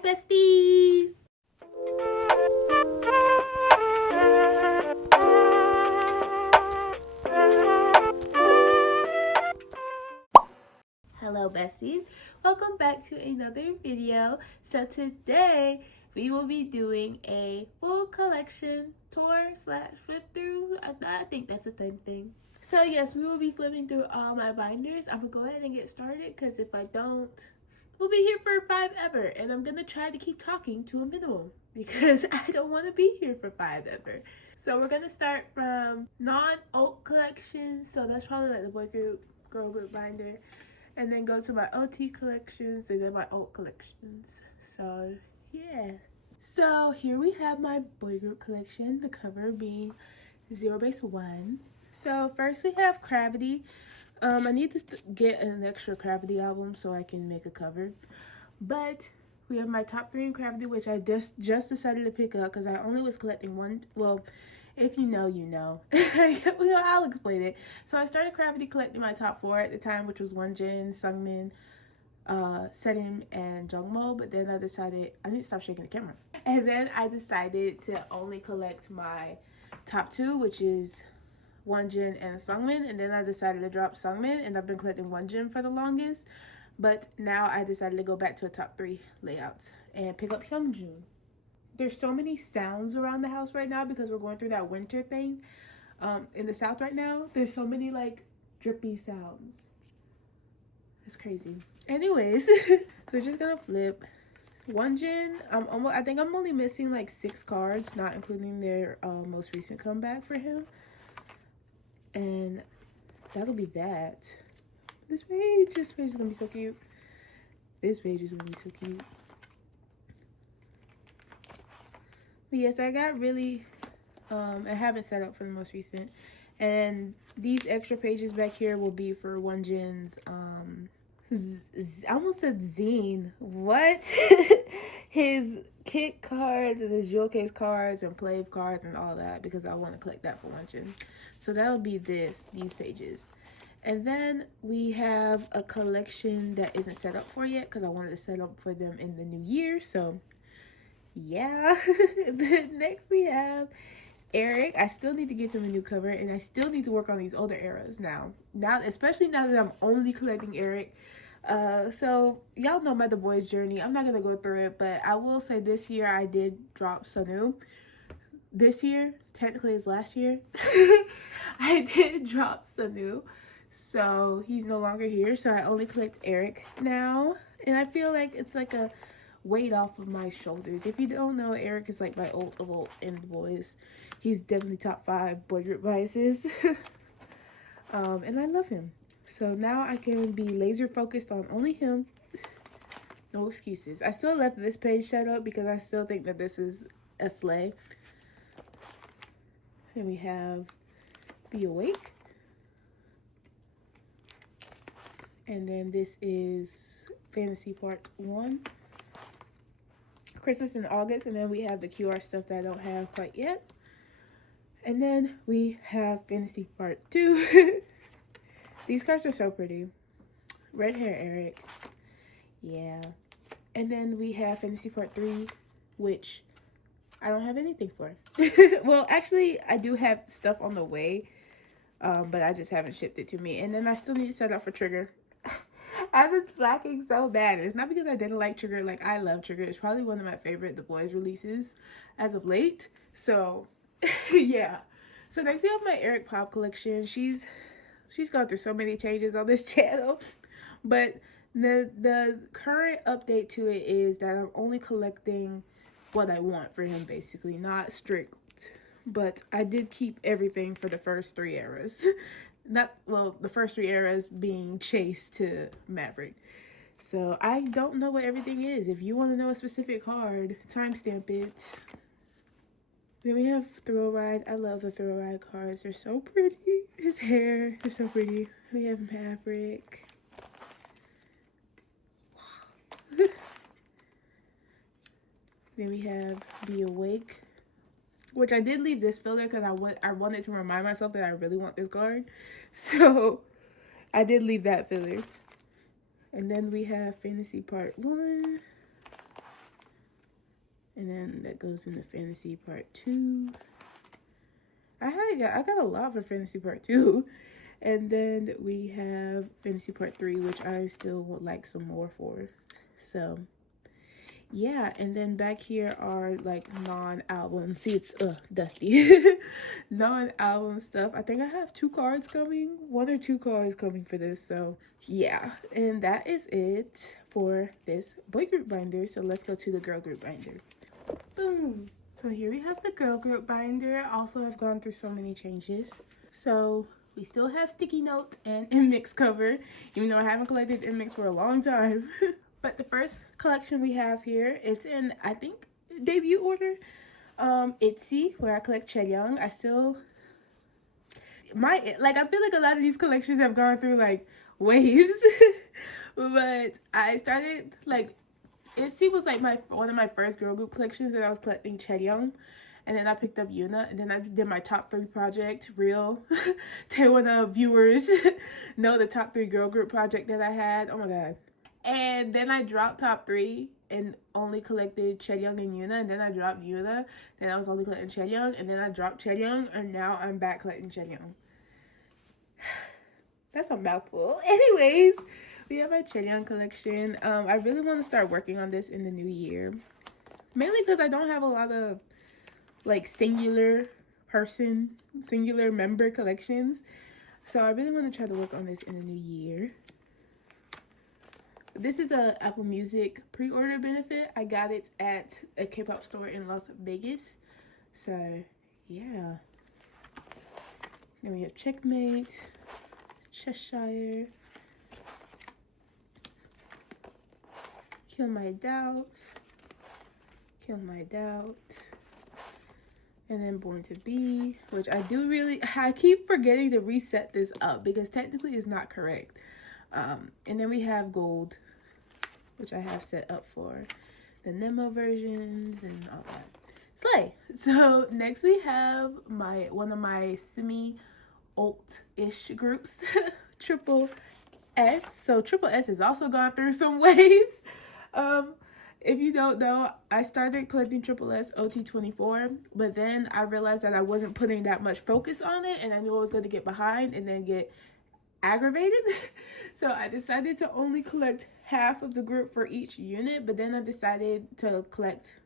Hi, besties! Hello, besties. Welcome back to another video. So today, we will be doing a full collection tour slash flip through. I think that's the same thing. So yes, we will be flipping through all my binders. I'm gonna go ahead and get started because if I don't, we'll be here for 5 ever, and I'm gonna try to keep talking to a minimum because I don't want to be here for 5 ever. So we're gonna start from non-alt collections. So that's probably like the boy group, girl group binder, and then go to my OT collections and then my alt collections. So yeah. So here we have my boy group collection. The cover being 0 base 1. So first we have Cravity. I need to get an extra Cravity album so I can make a cover. But we have my top 3 in Cravity, which I just decided to pick up because I only was collecting one. Well, if you know, you know. Well, I'll explain it. So I started Cravity collecting my top 4 at the time, which was Wonjin, Sungmin, Serim, and Jungwon. But then I decided I need to stop shaking the camera. And then I decided to only collect my top 2, which is Wonjin and Sungmin, and then I decided to drop Sungmin, and I've been collecting Wonjin for the longest, but now I decided to go back to a top 3 layout and pick up Hyungjin. There's so many sounds around the house right now because we're going through that winter thing in the south right now. There's so many like drippy sounds. It's crazy. Anyways, so we're just gonna flip Wonjin. I think I'm only missing like 6 cards, not including their most recent comeback for him. And that'll be that. This page is gonna be so cute. This page is gonna be so cute. But yes, I got really, I haven't set up for the most recent. And these extra pages back here will be for Wonjin's, I almost said zine. What? His kit cards and his jewel case cards and plave cards and all that, because I want to collect that for Wonjin. So that'll be these pages. And then we have a collection that isn't set up for yet because I wanted to set up for them in the new year. So yeah. Then next we have Eric. I still need to give him a new cover, and I still need to work on these older eras now, especially now that I'm only collecting Eric. So y'all know my The Boys journey. I'm not gonna go through it, but I will say this year I did drop Sunu. This year, technically it's last year, I did drop Sunu. So he's no longer here, so I only collect Eric now. And I feel like it's like a weight off of my shoulders. If you don't know, Eric is like my ult of ult in The Boys. He's definitely top 5 boy group biases. And I love him. So now I can be laser focused on only him. No excuses. I still left this page set up because I still think that this is a slay. And we have Be Awake. And then this is Fantasy Part 1. Christmas in August. And then we have the QR stuff that I don't have quite yet. And then we have Fantasy Part 2. These cards are so pretty. Red hair Eric. Yeah. And then we have Fantasy Part 3, which I don't have anything for. Well, actually, I do have stuff on the way, but I just haven't shipped it to me. And then I still need to set up for Trigger. I've been slacking so bad. It's not because I didn't like Trigger. Like, I love Trigger. It's probably one of my favorite The Boys releases as of late. So, yeah. So next we have my Eric Pop collection. She's gone through so many changes on this channel, but the current update to it is that I'm only collecting what I want for him, basically, not strict. But I did keep everything for the first 3 eras. The first 3 eras being Chase to Maverick. So I don't know what everything is. If you want to know a specific card, timestamp it. Then we have Thrill Ride. I love the Thrill Ride cards. They're so pretty. His hair is so pretty. We have Maverick. Then we have Be Awake, which I did leave this filler because I wanted to remind myself that I really want this card. So I did leave that filler. And then we have Fantasy Part 1. that goes in the fantasy part 2. I got a lot for fantasy part 2. And then we have fantasy part 3, which I still would like some more for. So yeah, and then back here are like non-album. See, it's dusty. Non-album stuff. I think I have 2 cards coming. 1 or 2 cards coming for this. So yeah, and that is it for this boy group binder. So let's go to the girl group binder. Boom. So here we have the girl group binder. Also have gone through so many changes. So we still have sticky notes and inmix cover, even though I haven't collected inmix for a long time. But the first collection we have here, it's in, I think, debut order. Itzy, where I collect Chaeyoung. I feel like a lot of these collections have gone through like waves. But I started like, Itzy was like one of my first girl group collections that I was collecting Chaeyoung. And then I picked up Yuna, and then I did my top 3 project, real. Tayla viewers know the top 3 girl group project that I had. Oh my god. And then I dropped top 3 and only collected Chaeyoung and Yuna. And then I dropped Yuna. Then I was only collecting Chaeyoung. And then I dropped Chaeyoung. And now I'm back collecting Chaeyoung. That's a mouthful. Anyways, we have my Chaeyoung collection. I really want to start working on this in the new year. Mainly because I don't have a lot of like singular member collections. So I really want to try to work on this in the new year. This is a Apple Music pre-order benefit. I got it at a K-pop store in Las Vegas. So, yeah. Then we have Checkmate, Cheshire, Kill My Doubt, and then Born to Be, which I keep forgetting to reset this up because technically it's not correct. And then we have Gold, which I have set up for the Nemo versions and all that. Slay! So next we have one of my semi-alt-ish groups, Triple S. So Triple S has also gone through some waves. If you don't know, I started collecting Triple S OT24, but then I realized that I wasn't putting that much focus on it, and I knew I was going to get behind and then get aggravated. So I decided to only collect half of the group for each unit, but then I decided to collect,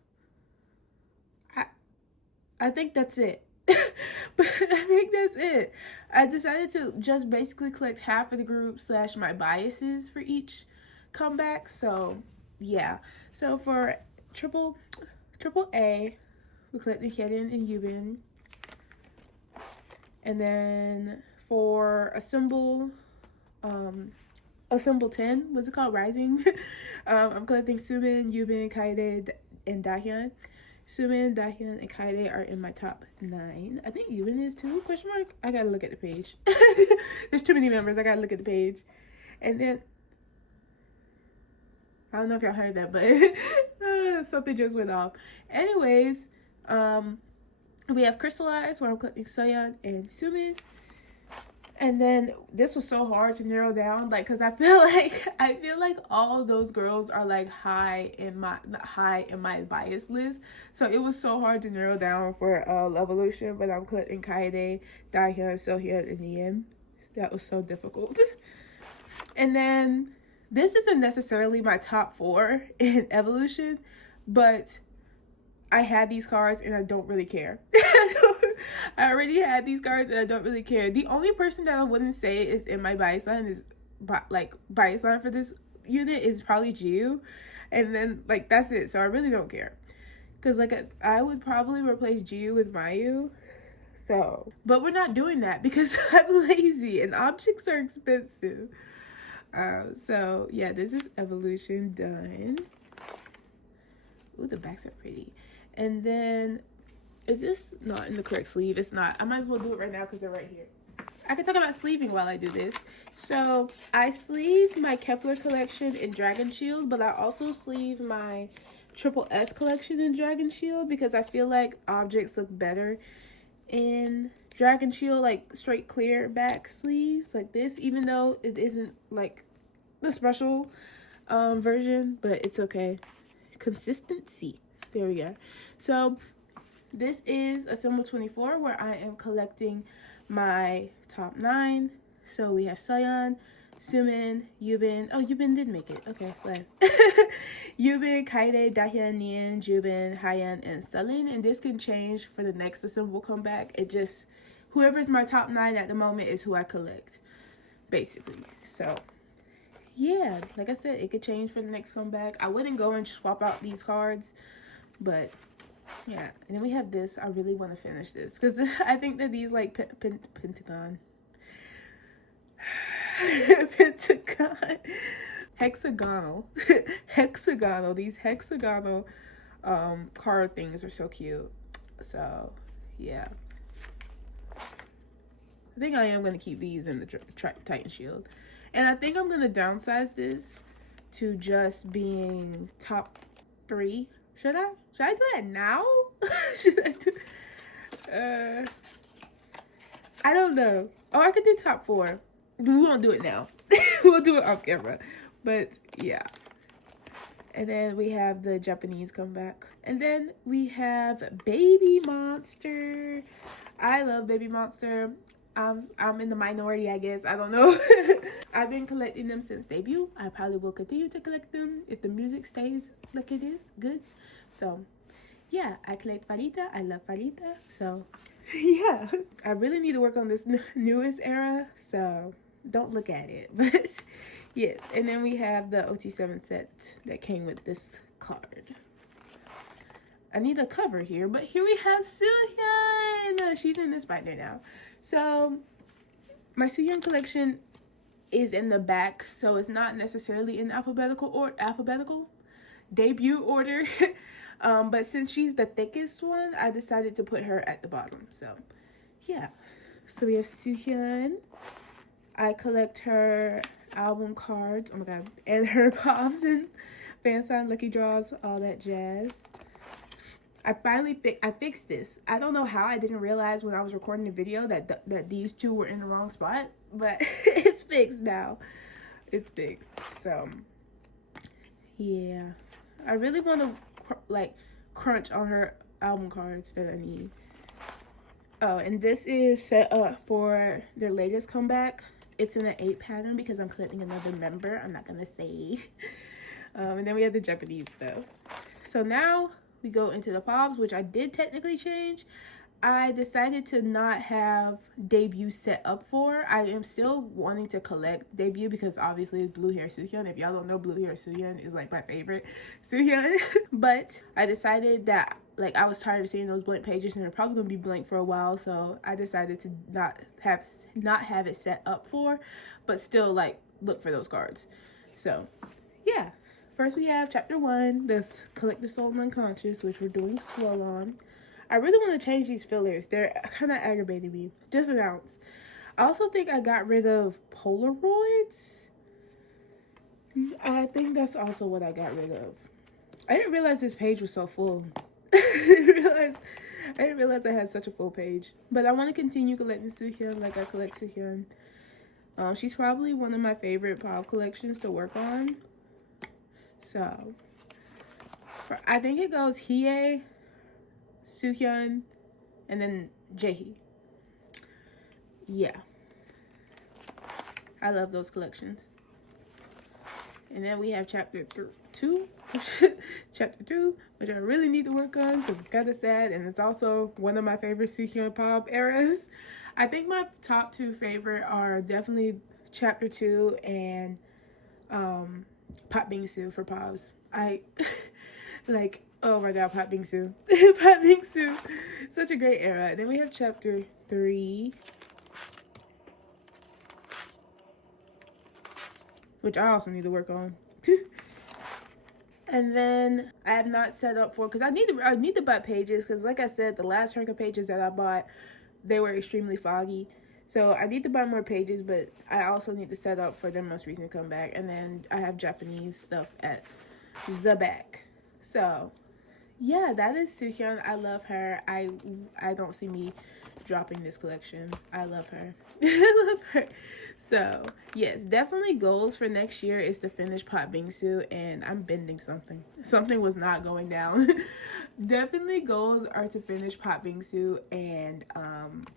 I think that's it. But I think that's it. I decided to just basically collect half of the group / my biases for each comeback. So yeah. So for triple A, we collected Hyejin and Yujin. And then for Assemble 10, what's it called? Rising. I'm collecting Sumin, Yubin, Kaede, and Dahyun. Sumin, Dahyun, and Kaede are in my top 9. I think Yubin is too, question mark? I gotta look at the page. There's too many members, I gotta look at the page. And then, I don't know if y'all heard that, but something just went off. Anyways, we have Crystallized, where I'm collecting Suhyeon and Sumin. And then this was so hard to narrow down, like, because I feel like all those girls are like high in my bias list. So it was so hard to narrow down for Levolution, but I'm collecting Kaede, Dahyun, Suhyeon, and Niem. That was so difficult. And then this isn't necessarily my top 4 in Evolution, but I had these cards and I don't really care. I already had these cards and I don't really care. The only person that I wouldn't say is in my bias line is bias line for this unit is probably Jiu, and then like that's it. So I really don't care, because like I would probably replace Jiu with Mayu. So, but we're not doing that because I'm lazy and objects are expensive. So yeah, this is Evolution done. Ooh, the backs are pretty. And then, is this not in the correct sleeve? It's not. I might as well do it right now because they're right here. I can talk about sleeving while I do this. So I sleeve my kep1er collection in Dragon Shield, but I also sleeve my Triple S collection in Dragon Shield because I feel like objects look better in Dragon Shield, like straight clear back sleeves like this, even though it isn't like the special version, but it's okay. Consistency. there we go. So this is Assemble 24 where I am collecting my top 9. So we have Suhyeon, Sumin, Yubin. Oh, Yubin did make it. Okay, slide. Yubin, Kaide, Dahyun, Nien, Jubin, Haechan, and Selin. And this can change for the next Assemble comeback. It just, whoever's my top 9 at the moment is who I collect, basically. So yeah, like I said, it could change for the next comeback. I wouldn't go and swap out these cards, but yeah. And then we have this. I really want to finish this because I think that these like pentagon pentagon hexagonal hexagonal these hexagonal card things are so cute. So yeah, I think I am going to keep these in the Titan Shield. And I think I'm going to downsize this to just being top 3. Should I do that now? Should I do... I don't know. Oh, I could do top 4. We won't do it now. We'll do it off camera. But yeah. And then we have the Japanese comeback. And then we have Baby Monster. I love Baby Monster. I'm in the minority, I guess. I don't know. I've been collecting them since debut. I probably will continue to collect them if the music stays like it is. Good. So, yeah. I collect Farita. I love Farita. So, yeah. I really need to work on this newest era. So, don't look at it. But, yes. And then we have the OT7 set that came with this card. I need a cover here. But here we have Suhyeon. She's in this binder now. So, my Suhyeon collection is in the back, so it's not necessarily in alphabetical debut order. But since she's the thickest one, I decided to put her at the bottom. So, yeah. So we have Suhyeon. I collect her album cards. Oh my god, and her pobs and fan sign, lucky draws, all that jazz. I finally fixed this. I don't know how I didn't realize when I was recording the video that these two were in the wrong spot, but it's fixed now. It's fixed. So, yeah. I really want to crunch on her album cards that I need. Oh, and this is set up for their latest comeback. It's in an 8 pattern because I'm collecting another member. I'm not gonna say. And then we have the Japanese stuff. So now we go into the pobs, which I did technically change. I decided to not have debut set up for. I am still wanting to collect debut because obviously it's blue hair Suhyeon. If y'all don't know, blue hair Suhyeon is like my favorite Suhyeon. But I decided that like I was tired of seeing those blank pages and they're probably gonna be blank for a while, so I decided to not have it set up for, but still like look for those cards. So yeah. First we have chapter 1, this Collect the Soul and Unconscious, which we're doing swell on. I really want to change these fillers. They're kind of aggravating me. Just an ounce. I also think I got rid of Polaroids. I think that's also what I got rid of. I didn't realize this page was so full. I didn't realize I had such a full page. But I want to continue collecting Suhyeon like I collect Suhyeon. She's probably one of my favorite pop collections to work on. So, I think it goes hiyyih, Suhyeon, and then jaehee. Yeah. I love those collections. And then we have chapter 2. Chapter 2, which I really need to work on because it's kind of sad. And it's also one of my favorite Suhyeon pop eras. I think my top 2 favorite are definitely chapter 2 and Pop Bingsu for pobs. I like, oh my god, Pop Bingsu. Pop Bingsu. Such a great era. Then we have chapter 3, which I also need to work on. And then I have not set up for, because I need to buy pages, because like I said, the last Herka pages that I bought, they were extremely foggy. So I need to buy more pages, but I also need to set up for their most recent comeback. And then I have Japanese stuff at the back. So yeah, that is Suhyeon. I love her. I don't see me dropping this collection. I love her. I love her. So yes, definitely goals for next year is to finish Pop Bingsu, and I'm bending something. Something was not going down. Definitely goals are to finish Pop Bingsu and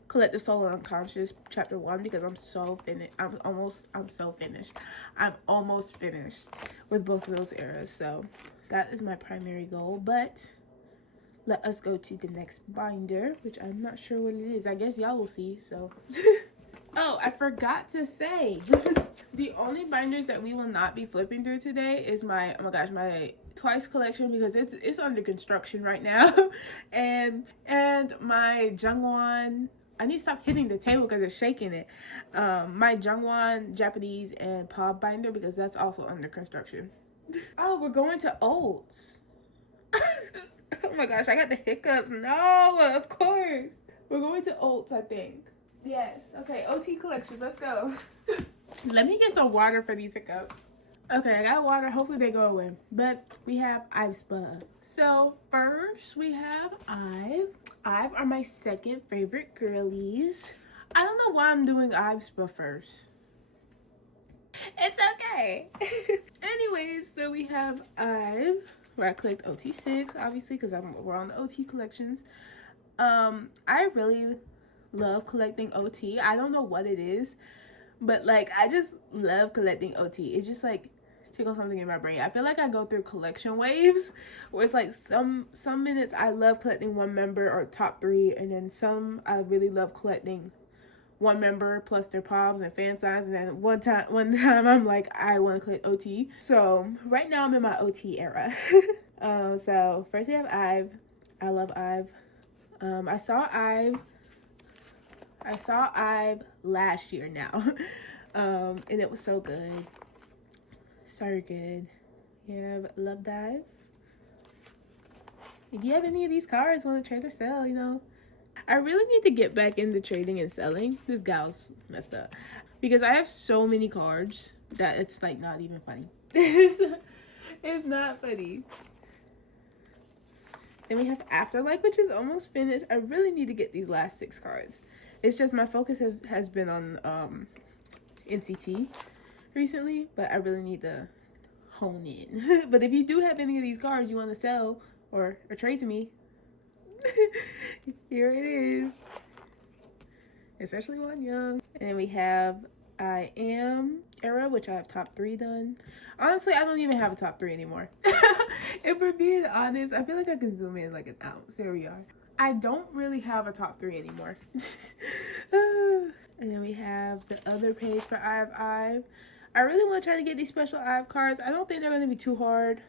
Collective Soul Unconscious Chapter 1 because I'm so finished. I'm almost finished with both of those eras. So that is my primary goal. But let us go to the next binder, which I'm not sure what it is. I guess y'all will see. So oh, I forgot to say. The only binders that we will not be flipping through today is my, oh my gosh, my Twice collection because it's under construction right now. and my Jungwon, I need to stop hitting the table because it's shaking it. My Jungwon Japanese and Pob binder because that's also under construction. Oh, we're going to Olds. Oh my gosh, I got the hiccups. No, of course. We're going to Olds, I think. Yes. Okay, OT collection. Let's go. Let me get some water for these hiccups. Okay, I got water. Hopefully they go away. But we have aespa. So first we have Ive. Ive are my second favorite girlies. I don't know why I'm doing aespa first. It's okay. Anyways, so we have Ive, where I collect OT6, obviously, because we're on the OT collections. I really love collecting OT. I don't know what it is, but like I just love collecting OT. It's just like tickle something in my brain. I feel like I go through collection waves where it's like some minutes I love collecting one member or top 3, and then some I really love collecting one member plus their pobs and fan signs, and then one time I'm like I want to collect OT. So right now I'm in my OT era. So first we have Ive. I love Ive. I saw Ive last year now. And it was so good. So good. Yeah, love Dive. If you have any of these cards want to trade or sell, you know, I really need to get back into trading and selling. This gal's messed up because I have so many cards that it's like not even funny. It's not funny. Then we have Afterlife, which is almost finished. I really need to get these last 6 cards. It's just my focus has been on NCT recently, but I really need to hone in. But if you do have any of these cards you want to sell or trade to me, here it is. Especially one young. And then we have I Am era, which I have top 3 done. Honestly, I don't even have a top 3 anymore. If we're being honest, I feel like I can zoom in like an ounce. There we are. I don't really have a top 3 anymore. And then we have the other page for Ive. I really want to try to get these special Ive cards. I don't think they're going to be too hard.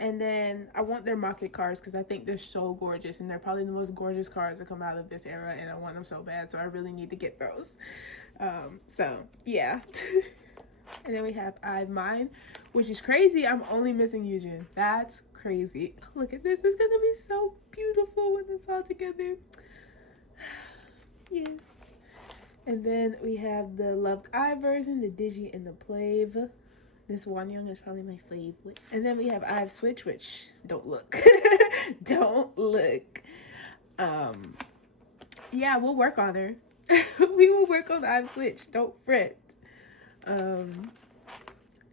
And then I want their market cards because I think they're so gorgeous, and they're probably the most gorgeous cards that come out of this era, and I want them so bad, so I really need to get those. So yeah. And then we have Ive Mine, which is crazy. I'm only missing Yujin. That's crazy. Look at this. It's gonna be so beautiful when it's all together. Yes. And then we have the Loved Ive version, the Digi, and the Plave. This Wonyoung is probably my favorite. And then we have Ive Switch, which don't look. Don't look. Yeah, we'll work on her. We will work on the Ive Switch. Don't fret.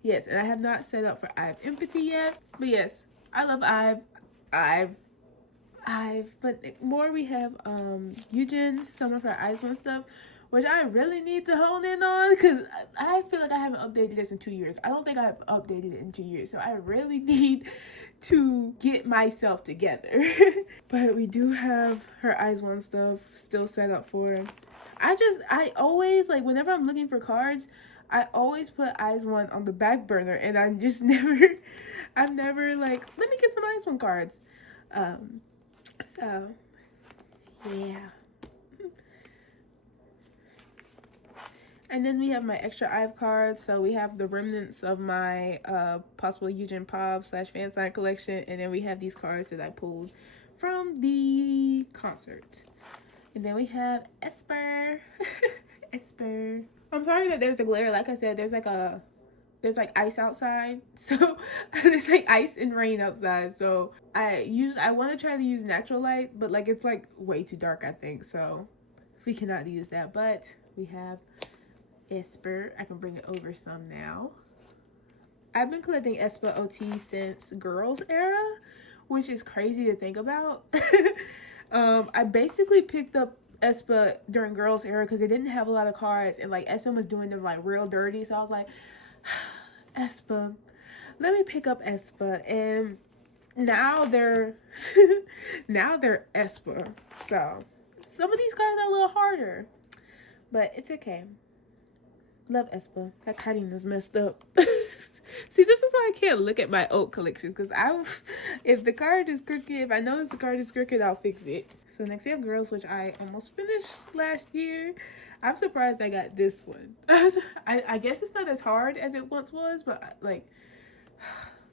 Yes, and I have not set up for Ive Empathy yet. But yes, I love Ive. But more we have Yujin, some of her Eyes One stuff, which I really need to hone in on because I feel like I haven't updated this in 2 years. I don't think I've updated it in 2 years, so I really need to get myself together. But we do have her Eyes One stuff still set up for. I always, like, whenever I'm looking for cards, I always put Eyes One on the back burner, and I'm just I've never like, let me get some Eyes One cards. So yeah. And then we have my extra Ive cards. So we have the remnants of my possible Yujin Pop / fan sign collection, and then we have these cards that I pulled from the concert. And then we have aespa. Aespa. I'm sorry that there's a glare. Like I said, there's like ice outside, so there's like ice and rain outside, so I want to try to use natural light, but like it's like way too dark, I think, so we cannot use that. But we have aespa. I can bring it over some now. I've been collecting aespa OT since girls era, which is crazy to think about. I basically picked up aespa during girls era because they didn't have a lot of cards, and like SM was doing them like real dirty, so I was like, aespa, let me pick up aespa, and now they're now they're aespa. So some of these cards are a little harder, but it's okay. Love aespa. That cutting is messed up. See, this is why I can't look at my old collection, because if the card is crooked, if I notice the card is crooked, I'll fix it. So next we have girls, which I almost finished last year. I'm surprised I got this one. I guess it's not as hard as it once was, but like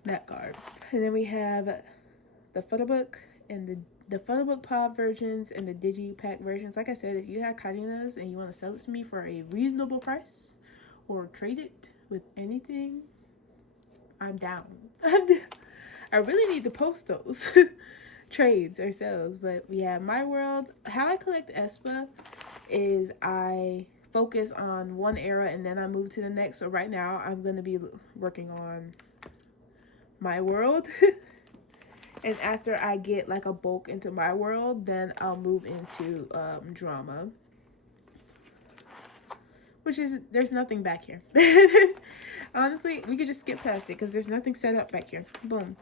that card. And then we have the photo book and the photo book pop versions and the digipack versions. Like I said, if you have karinas and you want to sell it to me for a reasonable price or trade it with anything, I'm down. I really need to post those trades or sales. But we have my world. How I collect aespa is I focus on one era and then I move to the next. So right now I'm going to be working on my world. And after I get like a bulk into my world, then I'll move into drama. Which is, there's nothing back here. Honestly, we could just skip past it because there's nothing set up back here. Boom.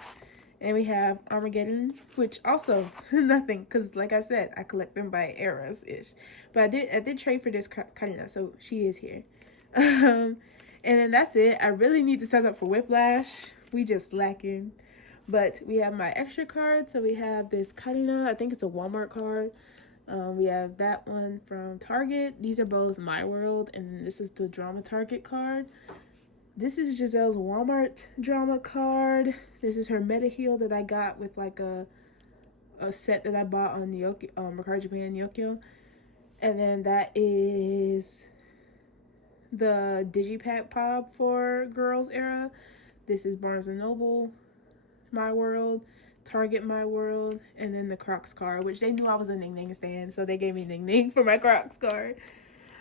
And we have Armageddon, which also nothing, because like I said, I collect them by eras-ish. But I did trade for this Karina, so she is here. And then that's it. I really need to set up for Whiplash. We just lacking. But we have my extra card. So we have this Karina. I think it's a Walmart card. We have that one from Target. These are both My World. And this is the Drama Target card. This is Giselle's Walmart drama card. This is her Meta Heal that I got with like a set that I bought on Ricardo Japan Nyokyo. And then that is the Digipack Pop for Girls era. This is Barnes & Noble My World, Target My World, and then the Crocs card, which they knew I was a Ning Ning stan, so they gave me Ning Ning for my Crocs card.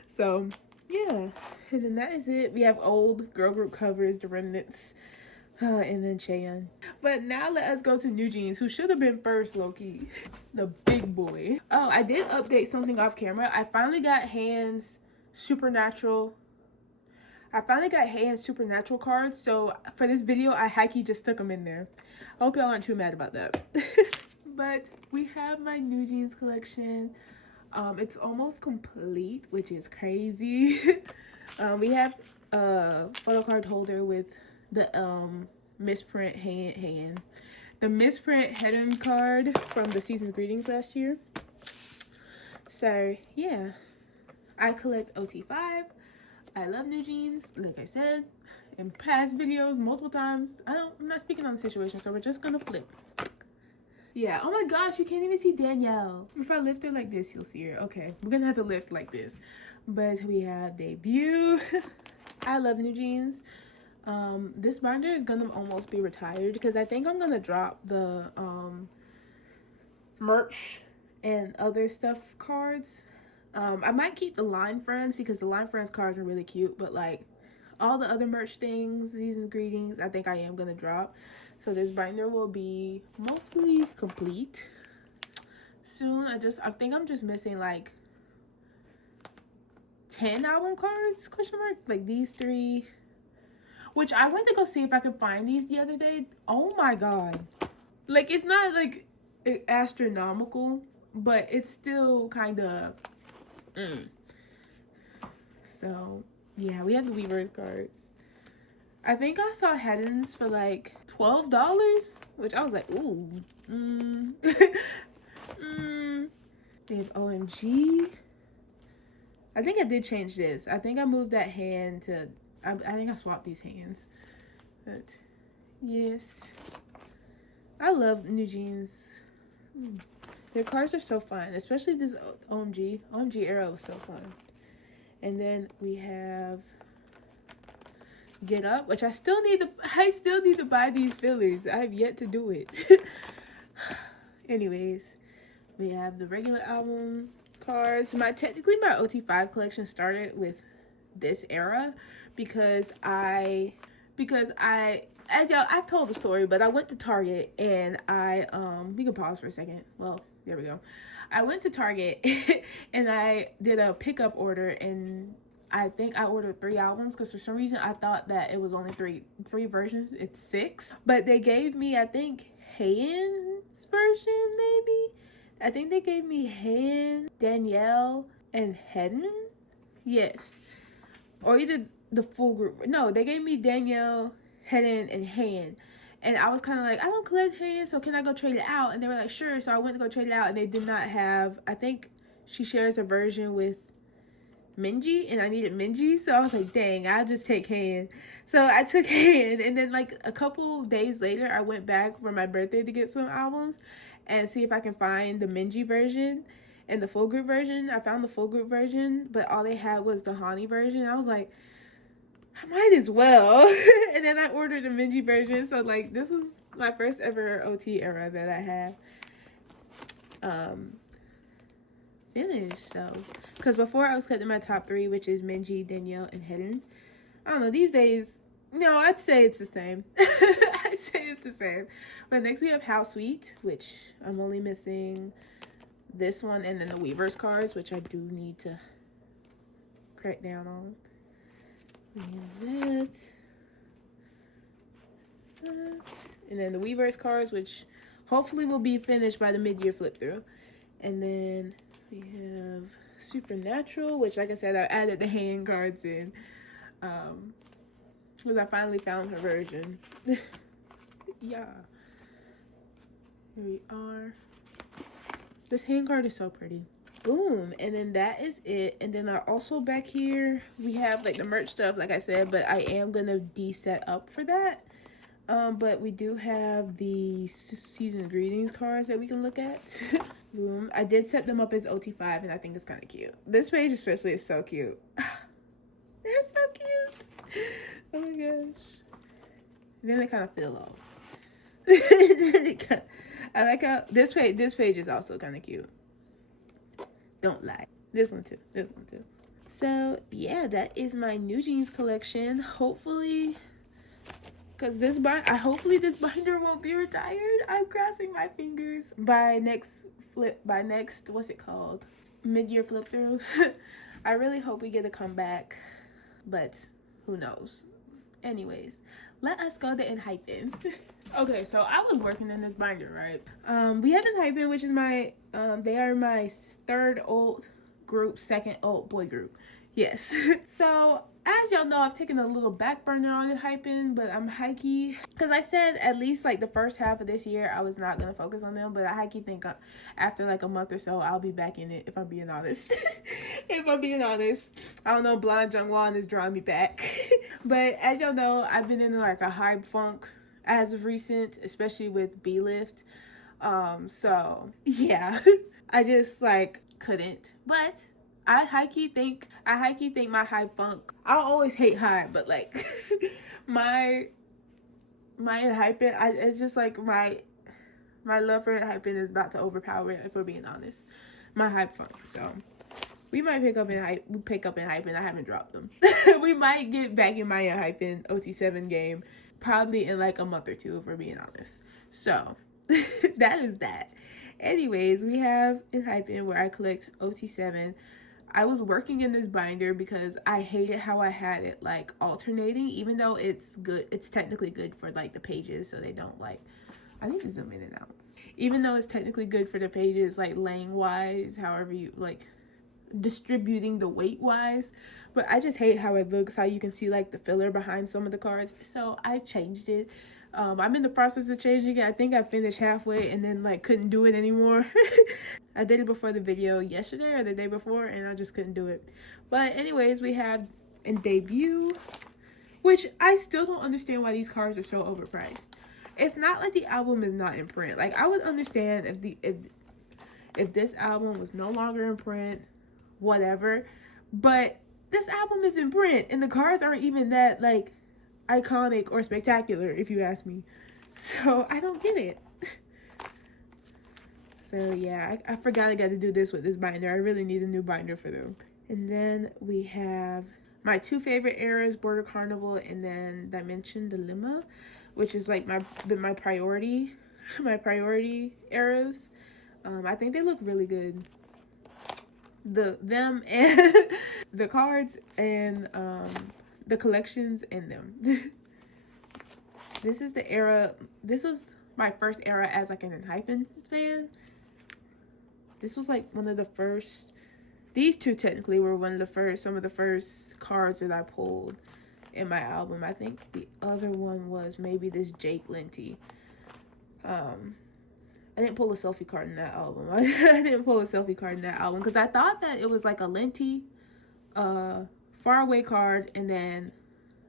So yeah, and then that is it. We have old girl group covers, the remnants, and then Suhyeon. But now let us go to New Jeans, who should have been first, low-key. The big boy. Oh, I did update something off camera. I finally got Hands Supernatural. I finally got Hands Supernatural cards, so for this video, I hikey just stuck them in there. I hope y'all aren't too mad about that. But we have my New Jeans collection. It's almost complete, which is crazy. We have a photocard holder with the misprint hand. The misprint header card from the Season's Greetings last year. So yeah, I collect OT5. I love New Jeans, like I said in past videos multiple times. I'm not speaking on the situation, so we're just gonna flip. Yeah, oh my gosh, you can't even see Danielle. If I lift her like this, you'll see her. Okay, we're gonna have to lift like this. But we have Debut. I love New Jeans. This binder is gonna almost be retired because I think I'm gonna drop the merch and other stuff cards. I might keep the Line Friends because the Line Friends cards are really cute, but like all the other merch things, Season's Greetings, I think I am gonna drop. So this binder will be mostly complete soon. I think I'm just missing like 10 album cards, question mark, like these 3, which I went to go see if I could find these the other day. Oh my god, like it's not like astronomical, but it's still kind of So yeah, we have the Weavers cards. I think I saw headings for like $12, which I was like, ooh. They have OMG. I think I did change this. I think I moved that hand to, I think I swapped these hands. But yes, I love New Jeans. Their cards are so fun, especially this OMG. OMG era was so fun. And then we have Get Up, which I still need to buy these fillers. I have yet to do it. Anyways, we have the regular album cards. Technically my OT5 collection started with this era because I as y'all, I've told the story, but I went to Target and we can pause for a second. Well, there we go. I went to Target and I did a pickup order, and I think I ordered 3 albums because for some reason I thought that it was only three versions. It's 6, but they gave me, I think, Haeyeon's version, maybe. I think they gave me Haeyeon, Danielle, and Hedden. Yes, or either the full group. No, they gave me Danielle, Hedden, and Haeyeon. And I was kind of like, I don't collect Haeyeon, so can I go trade it out? And they were like, sure. So I went to go trade it out, and they did not have, I think she shares a version with Minji, and I needed Minji. So I was like, dang, I'll just take Haeyeon. So I took Haeyeon, and then like a couple days later, I went back for my birthday to get some albums and see if I can find the Minji version and the full group version. I found the full group version, but all they had was the Hani version. I was like, I might as well. And then I ordered the Minji version. So like this was my first ever OT era that I had finished. So because before I was collecting my top 3, which is Minji, Danielle, and Hedden. I don't know, these days, no, I'd say it's the same. I'd say it's the same. But next we have How Sweet, which I'm only missing this one, and then the Weavers cards, which I do need to crack down on. We have that. And then the Weavers cards, which hopefully will be finished by the mid-year flip through. And then we have Supernatural, which, like I said, I added the hand cards in. Because I finally found her version. Yeah. Here we are. This hand card is so pretty. Boom. And then that is it. And then also back here, we have like the merch stuff, like I said, but I am going to de-set up for that. But we do have the season greetings cards that we can look at. Boom. I did set them up as OT5, and I think it's kind of cute. This page especially is so cute. They're so cute. Oh my gosh. And then they kind of fell off. I like how this page is also kind of cute. Don't lie. This one too. So yeah, that is my new jeans collection. Hopefully, because hopefully this binder won't be retired. I'm crossing my fingers. By next what's it called? Mid-year flip through. I really hope we get a comeback, but who knows? Anyways, let us go to enhypen. Okay, so I was working in this binder, right? We have enhypen, which is my they are my 3rd alt group, 2nd alt boy group. Yes. So as y'all know, I've taken a little back burner on enhypen, but I'm high-key, because I said at least like the first half of this year I was not gonna focus on them, but I high-key think after like a month or so I'll be back in it, if I'm being honest. If I'm being honest, I don't know, blonde Jungwon is drawing me back. But as y'all know, I've been in like a hype funk as of recent, especially with B-Lift. So yeah, I just like couldn't. But I high-key think my hype funk, I'll always hate hype, but like my enhypen, it's just like my love for enhypen is about to overpower it, if we're being honest. My hype funk. So we might pick up enhypen. I haven't dropped them. We might get back in my enhypen OT7 game probably in like a month or 2, if we're being honest. So that is that. Anyways, we have enhypen where I collect OT7. I was working in this binder because I hated how I had it like alternating, even though it's good. It's technically good for like the pages, so they don't like, I need to zoom in and out. Even though it's technically good for the pages, like laying wise, however you like distributing the weight wise, but I just hate how it looks, how you can see like the filler behind some of the cards. So I changed it. I'm in the process of changing it. I think I finished halfway and then like couldn't do it anymore. I did it before the video yesterday or the day before, and I just couldn't do it. But anyways, we have in debut, which I still don't understand why these cards are so overpriced. It's not like the album is not in print. Like I would understand if this album was no longer in print, whatever, but this album is in print and the cards aren't even that like iconic or spectacular, if you ask me. So I don't get it. So yeah, I forgot I got to do this with this binder. I really need a new binder for them. And then we have my 2 favorite eras, Border Carnival and then Dimension Dilemma, which is like my priority eras. I think they look really good. Them and the cards and the collections in them. This is the era. This was my first era as like an enhypen fan. This was like one of the first. These two technically were some of the first cards that I pulled in my album. I think the other one was maybe this Jake Linty. I didn't pull a selfie card in that album. I didn't pull a selfie card in that album because I thought that it was like a Linty, far away card, and then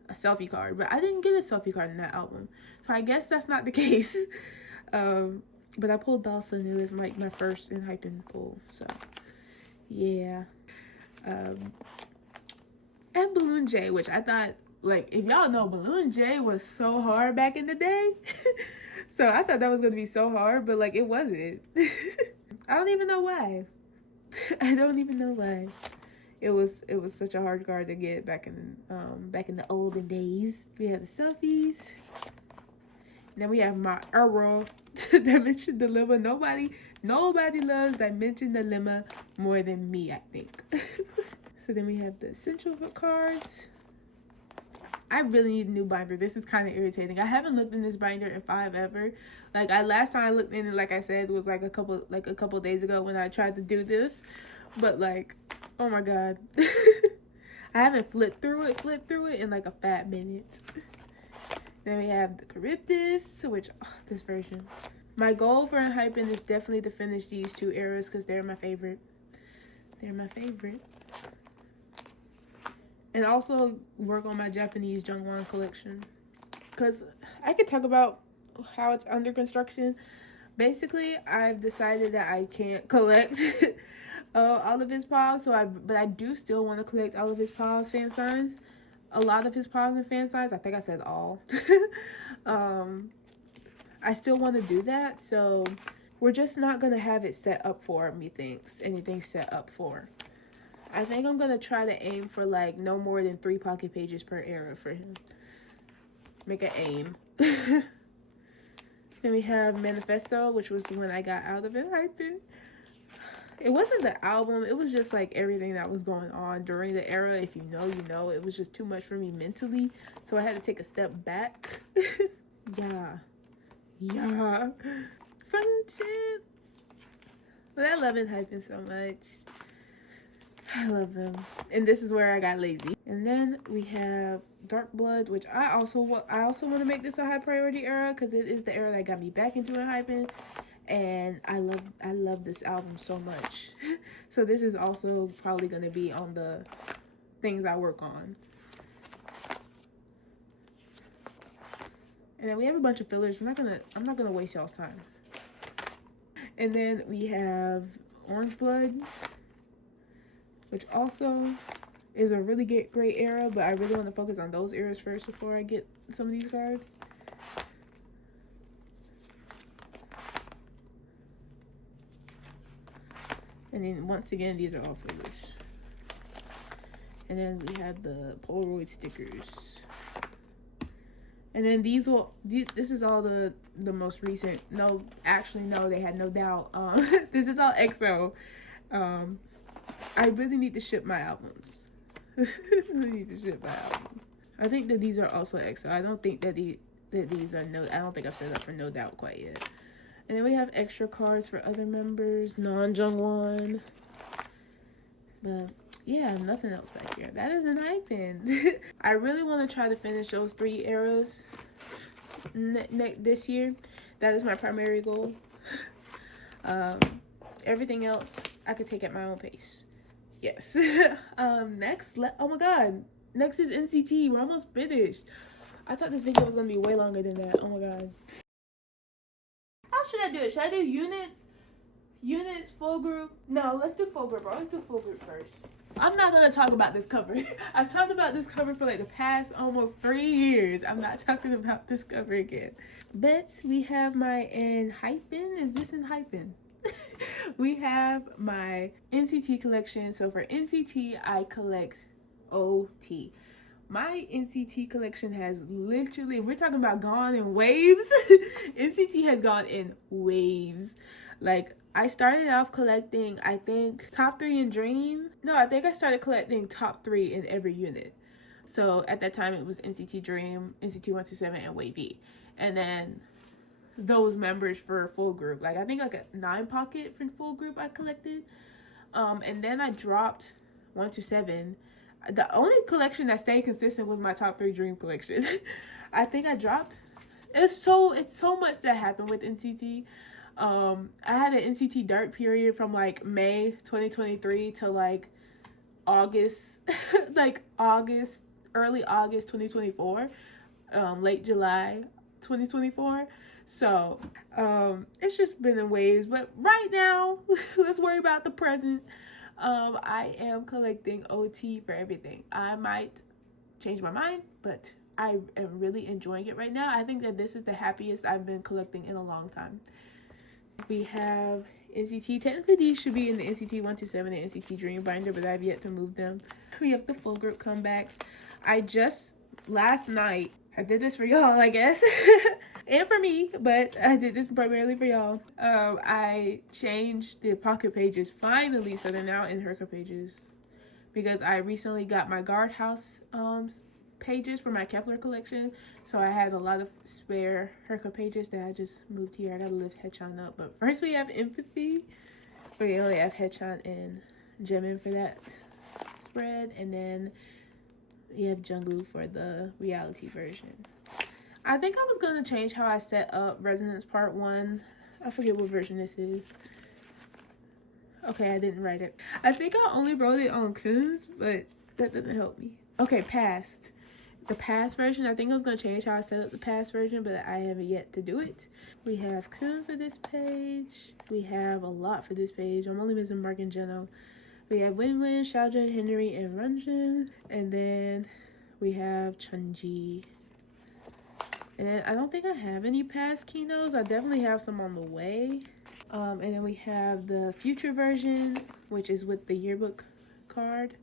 a selfie card. But I didn't get a selfie card in that album, so I guess that's not the case. But I pulled Dawson, who is my first enhypen pull. So yeah, and Balloon J, which I thought, like, if y'all know, Balloon J was so hard back in the day. So I thought that was going to be so hard, but like it wasn't. I don't even know why. I don't even know why. It was such a hard card to get back in the olden days. We have the selfies. And then we have my Earl Dimension Dilemma. Nobody loves Dimension Dilemma more than me, I think. So then we have the essential cards. I really need a new binder. This is kind of irritating. I haven't looked in this binder in forever. Like last time I looked in it, like I said, was like a couple days ago when I tried to do this. But like, oh my god, I haven't flipped through it in like a fat minute. Then we have the Charybdis, which this version. My goal for enhypen is definitely to finish these two eras because they're my favorite. And also work on my Japanese Jungwon collection. Because I could talk about how it's under construction. Basically, I've decided that I can't collect all of his pobs. But I do still want to collect all of his pobs fan signs. A lot of his pobs and fan signs. I think I said all. I still want to do that. So we're just not going to have it set up for, methinks. Anything set up for. I think I'm going to try to aim for like no more than 3 pocket pages per era for him. Make an aim. Then we have Manifesto, which was when I got out of enhypen. It wasn't the album. It was just like everything that was going on during the era. If you know, you know. It was just too much for me mentally. So I had to take a step back. Yeah. Sunchips. But I love enhypen so much. I love them. And this is where I got lazy. And then we have Dark Blood, which I also want to make this a high priority era because it is the era that got me back into enhypen. And I love this album so much. So this is also probably going to be on the things I work on. And then we have a bunch of fillers. I'm not gonna waste y'all's time. And then we have Orange Blood, which also is a really great era, but I really want to focus on those eras first before I get some of these cards. And then once again, these are all fillers. And then we have the Polaroid stickers. And then this is all the most recent. No, actually, no, they had no doubt. This is all EXO. I really need to ship my albums. I think that these are also EXO. I don't think that these are no. I don't think I've set up for no doubt quite yet. And then we have extra cards for other members, non-Jungwon. But yeah, nothing else back here. That is enhypen. I really want to try to finish those 3 eras this year. That is my primary goal. Everything else I could take at my own pace. Yes. Next, oh my god. Next is NCT. We're almost finished. I thought this video was going to be way longer than that. Oh my god. How should I do it? Should I do units? Units, full group? No, let's do full group. Let's do full group first. I'm not going to talk about this cover. I've talked about this cover for like the past almost 3 years. I'm not talking about this cover again. But we have my enhypen. Is this enhypen? We have my NCT collection. So for NCT, I collect OT. My NCT collection has literally, we're talking about gone in waves. NCT has gone in waves. Like, I started off collecting, I think, top 3 in Dream. No, I think I started collecting top 3 in every unit. So at that time, it was NCT Dream, NCT 127, and wayv. And then those members for full group. Like, I think like a 9 pocket for full group I collected. And then I dropped 127. The only collection that stayed consistent was my top 3 Dream collection. I think I dropped. It's so much that happened with NCT. I had an NCT dark period from like May 2023 to like August, early August 2024, late July 2024. So it's just been in waves. But right now, let's worry about the present. I am collecting OT for everything. I might change my mind, but I am really enjoying it right now. I think that this is the happiest I've been collecting in a long time. We have NCT. Technically, these should be in the NCT 127 and NCT Dream binder, but I've yet to move them. We have the full group comebacks. Last night, I did this for y'all, I guess. And for me, but I did this primarily for y'all. I changed the pocket pages finally, so they're now in Herka pages, because I recently got my guardhouse pages for my kep1er collection, so I had a lot of spare Herka pages that I just moved here. I gotta lift haechan up, but first we have empathy. We only have haechan and jaehee for that spread, and then we have Jungwon for the reality version. I think I was going to change how I set up Resonance Part 1. I forget what version this is. Okay, I didn't write it. I think I only wrote it on Kuhn's, but that doesn't help me. Okay, Past. The Past version, I think I was going to change how I set up the Past version, but I haven't yet to do it. We have Kuhn for this page. We have a lot for this page. I'm only missing Mark and Jeno. We have Win-Win, Xiaojun, Henry, and Runjin. And then we have Chunji. And then I don't think I have any past keynotes. I definitely have some on the way. And then we have the future version, which is with the yearbook card.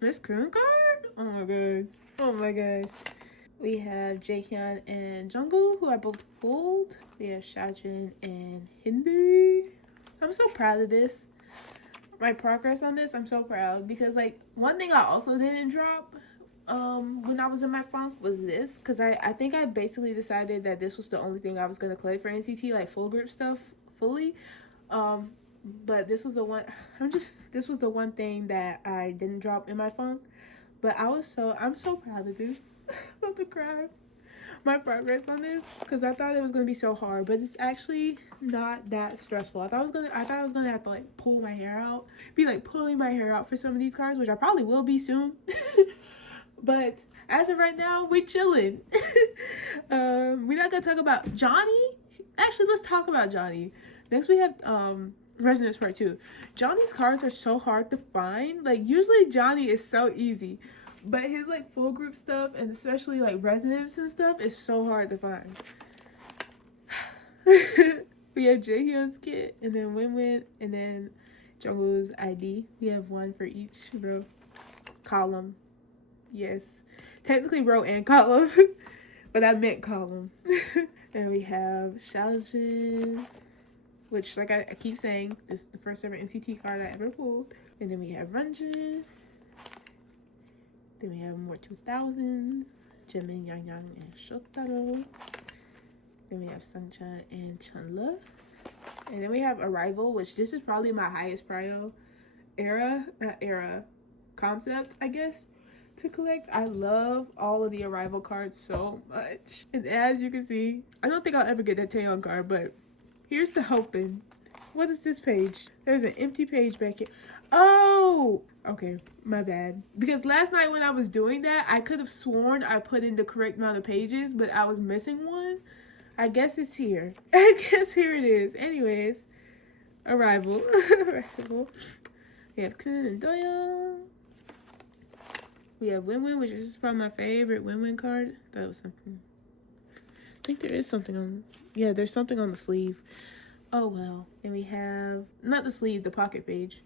This Kuhn card? Oh my god. Oh my gosh. We have Jaehee and Jungwon, who I both pulled. We have Xiaojun and Henry. I'm so proud of this. My progress on this, I'm so proud. Because, like, one thing I also didn't drop when I was in my funk was this, because I think I basically decided that this was the only thing I was going to collect for NCT, like full group stuff fully. But this was the one thing that I didn't drop in my funk. But I'm so proud of this. I'm about to cry. My progress on this, because I thought it was going to be so hard, but it's actually not that stressful. I thought I was gonna have to like pull my hair out, be like pulling my hair out for some of these cards, which I probably will be soon. But as of right now, we're chilling. We're not gonna talk about Johnny. Actually, let's talk about Johnny. Next, we have Resonance Part 2. Johnny's cards are so hard to find. Like, usually Johnny is so easy, but his like full group stuff, and especially like Resonance and stuff, is so hard to find. We have Jaehyun's kit, and then Win-Win, and then Jungwon's ID. We have one for each row. Column. Yes. Technically row and column, but I meant column. And we have Xiaojun, which, like I keep saying, this is the first ever NCT card I ever pulled. And then we have Runjin. Then we have more 2000s. Jimin, Yang, and Shotaro. Then we have Sungchan and Chunla. And then we have Arrival, which this is probably my highest prio concept, I guess, to collect. I love all of the Arrival cards so much. And as you can see, I don't think I'll ever get that Taeyeon card, but here's the hoping. What is this page? There's an empty page back here. Oh! Okay, my bad. Because last night when I was doing that, I could have sworn I put in the correct amount of pages, but I was missing one. I guess it's here. I guess here it is. Anyways, Arrival. Arrival. We have Kun and Doyeon. We have Win-Win, which is probably my favorite Win-Win card. That was something. I think there is something on... Yeah, there's something on the sleeve. Oh, well. And we have... Not the sleeve, the pocket page.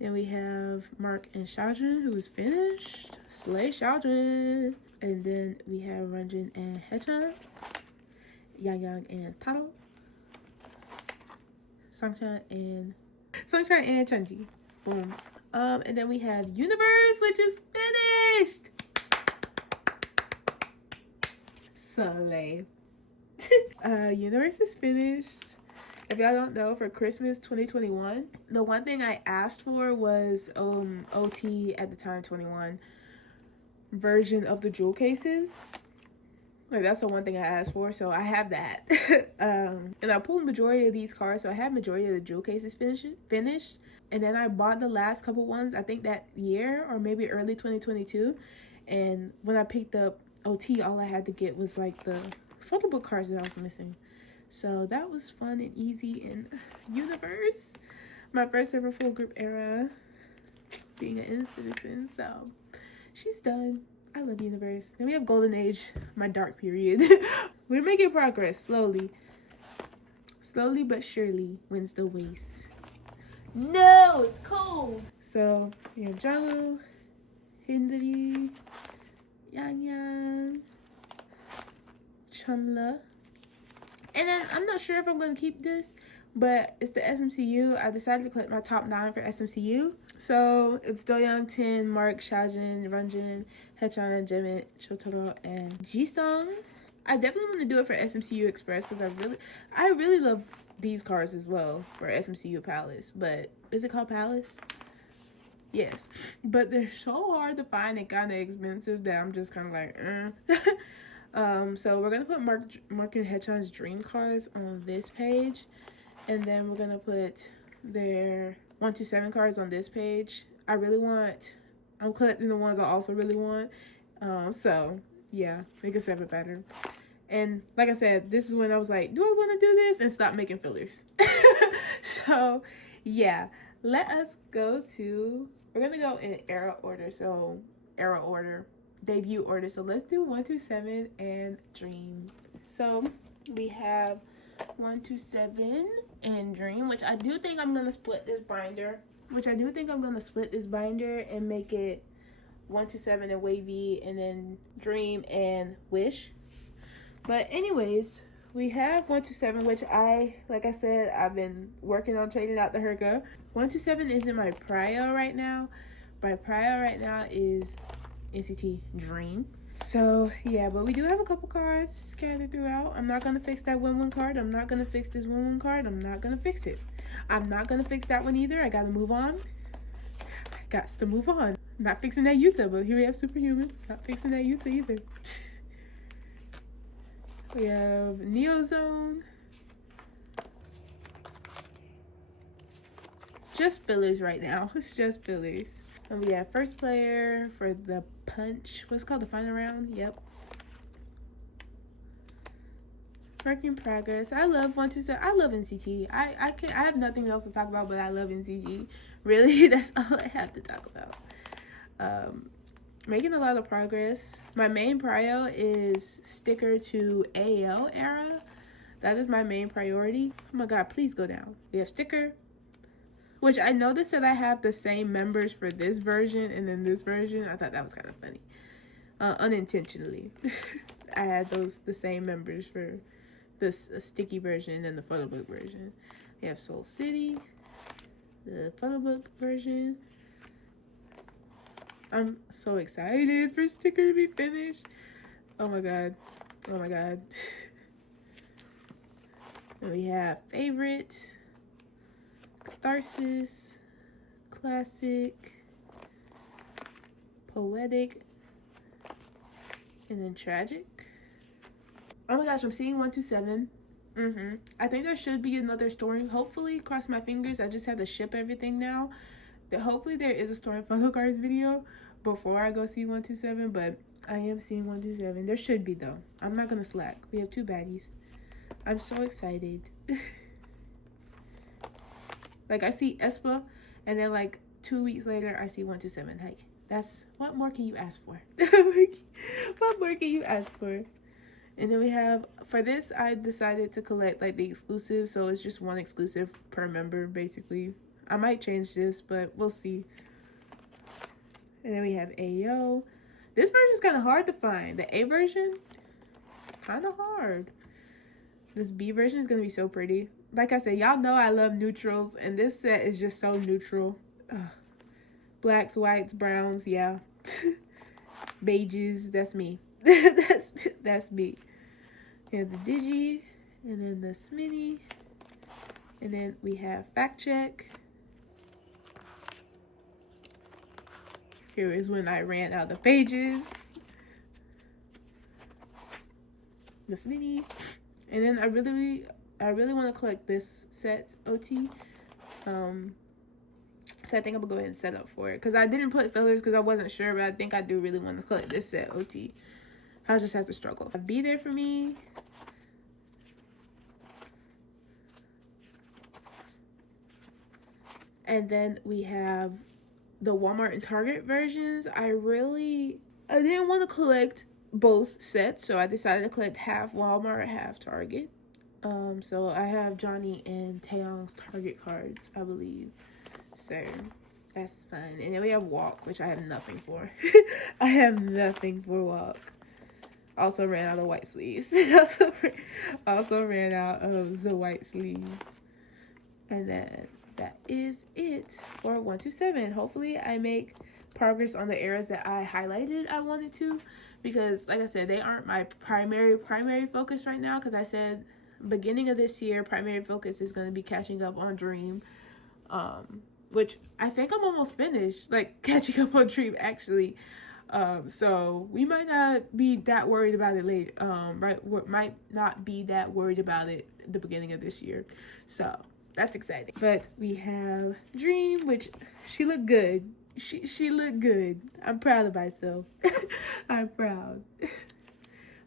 Then we have Mark and Xiaojun, who is finished. Slay Xiaojun. And then we have Ranjin and haechan. Yang and Taro. Sunshine and Chunji. Boom. And then we have Universe, which is finished. Slay. Universe is finished. If y'all don't know, for Christmas 2021, the one thing I asked for was OT at the time 21 version of the jewel cases. Like, that's the one thing I asked for, so I have that. And I pulled majority of these cards, so I have majority of the jewel cases finished. And then I bought the last couple ones, I think that year or maybe early 2022. And when I picked up OT, all I had to get was like the photo book cards that I was missing. So that was fun and easy in Universe. My first ever full group era, being an N citizen. So she's done. I love Universe. Then we have Golden Age, my dark period. We're making progress slowly. Slowly but surely wins the race. No, it's cold. So we have Jungwon, Hindari, Yang, Chunla. And then I'm not sure if I'm going to keep this, but it's the SMCU. I decided to collect my top 9 for SMCU. So it's Do-young, Tin, Mark, Xiaojun, Ranjin, haechan, Jimin, Shotaro, and Jisung. I definitely want to do it for SMCU Express because I really love these cards as well for SMCU Palace. But is it called Palace? Yes. But they're so hard to find and kind of expensive that I'm just kind of like, so we're gonna put Mark and haechan's dream cards on this page, and then we're gonna put their 1-7 cards on this page. I'm collecting the ones I also really want. So yeah, make a 7 pattern. And like I said, this is when I was like, do I want to do this? And stop making fillers. So yeah, let us go to, we're gonna go in era order. So era order, debut order. So let's do 1-7 and dream. So we have 1-7 and dream, which I do think I'm gonna split this binder. And make it 1-7 and wavy, and then dream and wish. But anyways, we have 1-7, which like I said, I've been working on trading out the Herka. 1-7 isn't my prio right now. My prio right now is NCT Dream. So yeah, but we do have a couple cards scattered throughout. I'm not gonna fix that 1-1 card. I'm not gonna fix this 1-1 card. I'm not gonna fix it. I'm not gonna fix that one either. I gotta move on. Not fixing that Yuta, but here we have Superhuman. Not fixing that Yuta either. We have Neozone. Just fillers right now. It's just fillers. And we have first player for the punch. What's it called? The final round? Yep. Work in progress. I love 1-7. I love NCT. I have nothing else to talk about, but I love NCT. Really, that's all I have to talk about. Making a lot of progress. My main prio is sticker to AL era. That is my main priority. Oh my god, please go down. We have sticker, which I noticed that I have the same members for this version and then this version. I thought that was kind of funny. Unintentionally. I had the same members for this sticky version and the photo book version. We have Soul City, the photo book version. I'm so excited for sticker to be finished. Oh my god. Oh my god. And we have favorite, catharsis, classic, poetic, and then tragic. Oh my gosh, I'm seeing 1-7. I think there should be another story. Hopefully, cross my fingers. I just have to ship everything now. Hopefully there is a story photocards video before I go see 1-7, but I am seeing 1-7. There should be though. I'm not gonna slack. We have 2 baddies. I'm so excited. Like, I see aespa, and then like 2 weeks later I see 1-7 hike. That's, what more can you ask for? What more can you ask for? And then we have, for this, I decided to collect like the exclusive, so it's just 1 exclusive per member basically. I might change this, but we'll see. And then we have Ayo. This version is kind of hard to find. The A version, kind of hard. This B version is going to be so pretty. Like I said, y'all know I love neutrals, and this set is just so neutral. Ugh. Blacks, whites, browns, yeah. Beiges, that's me. that's me. And the digi, and then the smitty, and then we have fact check. Here is when I ran out of pages. The smitty, and then I really want to collect this set OT. So I think I'm gonna go ahead and set up for it because I didn't put fillers because I wasn't sure, but I think I do really want to collect this set OT. I'll just have to struggle. Be there for me. And then we have the Walmart and Target versions. I didn't want to collect both sets, so I decided to collect half Walmart, half Target. So I have Johnny and Taeyong's Target cards, I believe. So that's fun. And then we have Walk, which I have nothing for. I have nothing for Walk. Also ran out of white sleeves. also ran out of the white sleeves. And then that is it for 127. Hopefully I make progress on the areas that I highlighted I wanted to, because like I said, they aren't my primary focus right now, because I said beginning of this year primary focus is going to be catching up on Dream, which I think I'm almost finished, like catching up on Dream actually. So we might not be that worried about it later, might not be that worried about it at the beginning of this year. So that's exciting. But we have Dream, which she looked good. She looked good. I'm proud of myself. I'm proud.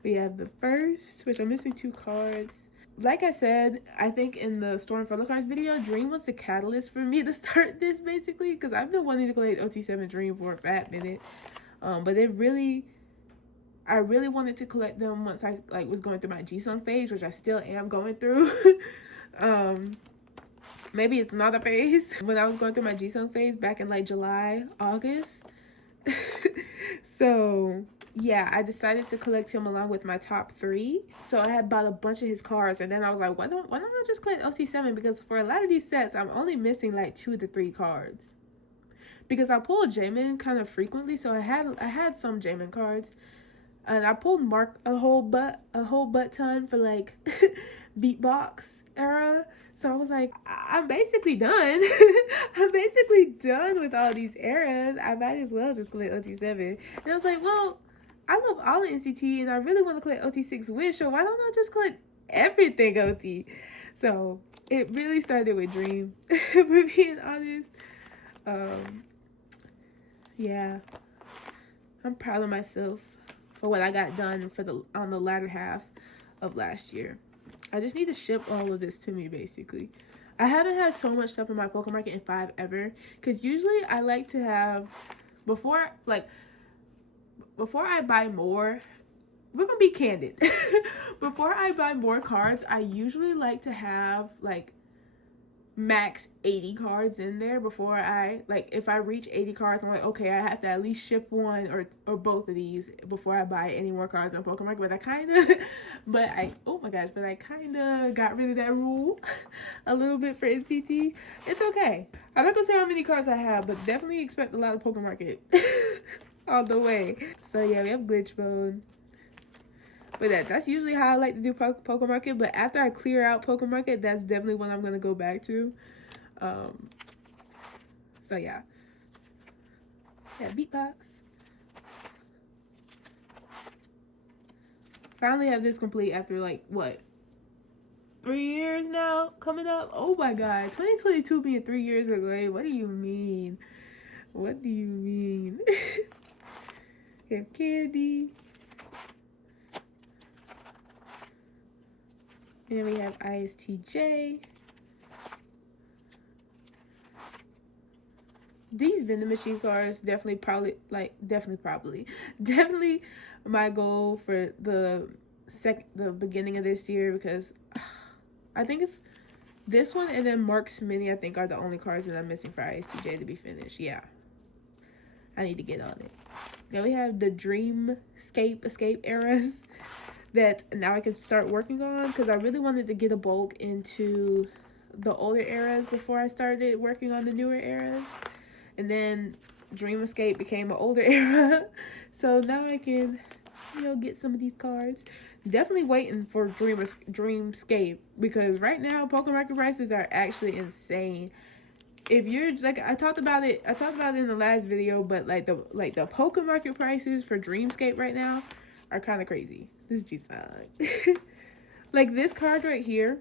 We have the first, which I'm missing 2 cards. Like I said, I think in the Storm Photocards video, Dream was the catalyst for me to start this, basically, because I've been wanting to collect OT7 Dream for a fat minute. But I really wanted to collect them once I was going through my Jisung phase, which I still am going through. Maybe it's not a phase. When I was going through my Jisung phase back in July, August. So yeah, I decided to collect him along with my top 3. So I had bought a bunch of his cards, and then I was like, why don't I just collect OT7? Because for a lot of these sets, I'm only missing 2 to 3 cards. Because I pulled Jaemin kind of frequently, so I had some Jaemin cards, and I pulled Mark a whole butt ton for beatbox era. So I was like, I'm basically done. I'm basically done with all these eras. I might as well just collect OT7. And I was like, well, I love all the NCT, and I really want to collect OT6 Wish, so why don't I just collect everything OT? So it really started with Dream, for being honest. Yeah, I'm proud of myself for what I got done on the latter half of last year. I just need to ship all of this to me, basically. I haven't had so much stuff in my Poké Market in 5 ever, because usually I like to have, before I buy more, we're gonna be candid. Before I buy more cards, I usually like to have max 80 cards in there before I if I reach 80 cards, I'm like, okay, I have to at least ship one or both of these before I buy any more cards on Pokemon. But I kind of got rid of that rule a little bit for NCT. It's okay. I'm not gonna say how many cards I have, but definitely expect a lot of Pokemon Market all the way. So yeah, we have Glitch Mode. But that's usually how I like to do Poké Market. But after I clear out Poké Market, that's definitely what I'm going to go back to. So yeah. Yeah, Beatbox. Finally have this complete after 3 years now coming up? Oh my god. 2022 being 3 years away. What do you mean? What do you mean? We have Candy. And then we have ISTJ. These vending machine cards definitely my goal for the beginning of this year, because I think it's This one and then Mark's Mini, I think, are the only cards that I'm missing for ISTJ to be finished. Yeah. I need to get on it. Then we have the escape eras that now I can start working on, because I really wanted to get a bulk into the older eras before I started working on the newer eras. And then Dream Escape became an older era. So now I can, get some of these cards. Definitely waiting for Dreamscape, because right now Pokemon market prices are actually insane. If you're like, I talked about it in the last video, but like the Pokemon market prices for Dreamscape right now are kind of crazy. This is just like this card right here,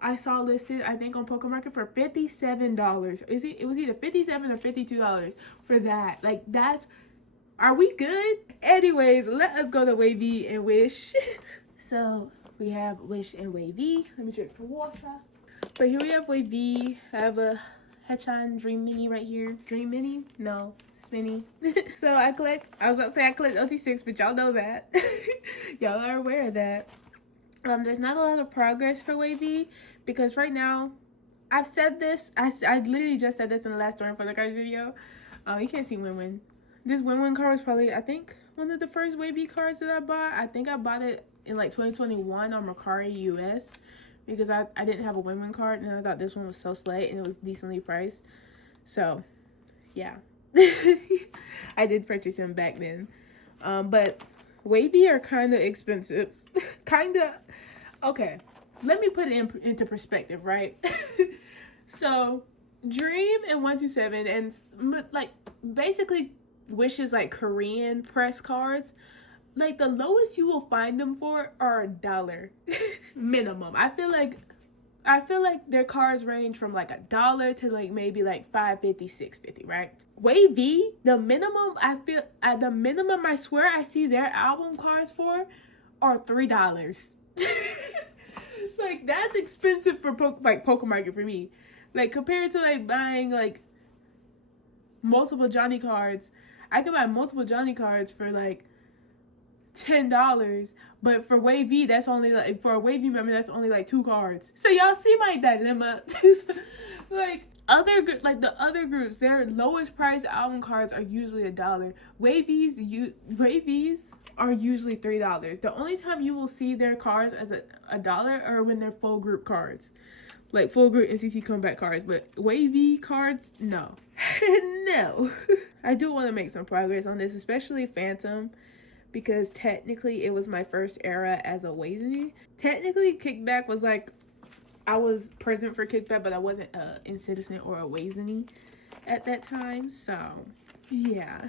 I saw listed, I think, on Pokemon Market for $57. It was either $57 or $52 for that. Like, are we good? Anyways, let us go to wayv and wish. So we have wish and wayv. Let me drink some water. But here we have wayv. I have a haechan Dream Mini right here. Dream Mini? No, Spinny. So I collect OT6, but y'all know that. Y'all are aware of that. There's not a lot of progress for wayv, because right now, I've said this, I literally just said this in the last Storm Photocard video. You can't see Win-Win. This Win-Win card was probably, I think, one of the first wayv cards that I bought. I think I bought it in like 2021 on Mercari US, because I didn't have a Win-Win card, and I thought this one was so slay, and it was decently priced. So, yeah. I did purchase them back then. But wayv are kind of expensive. Okay, let me put it into perspective, right? So, Dream and 127 and like basically Wish's like Korean press cards, like the lowest you will find them for are $1 minimum. I feel like their cards range from like $1 to like maybe like $5.50, $6.50, right? wayv, the minimum I swear I see their album cards for are $3. Like, that's expensive for Pokemon Market for me. Like, compared to like buying like multiple Johnny cards, I can buy multiple Johnny cards for like $10, but for wayv, that's only like, for a wayv member, that's only like 2 cards. So y'all see my dilemma. Like the other groups, their lowest price album cards are usually $1. Wayvs are usually $3. The only time you will see their cards as $1 are when they're full group cards, like full group NCT comeback cards. But wayv cards, no. No. I do want to make some progress on this, especially Phantom, because technically it was my first era as a wayv. Technically Kickback was like, I was present for Kickback, but I wasn't in Citizen or a wayv at that time. So yeah.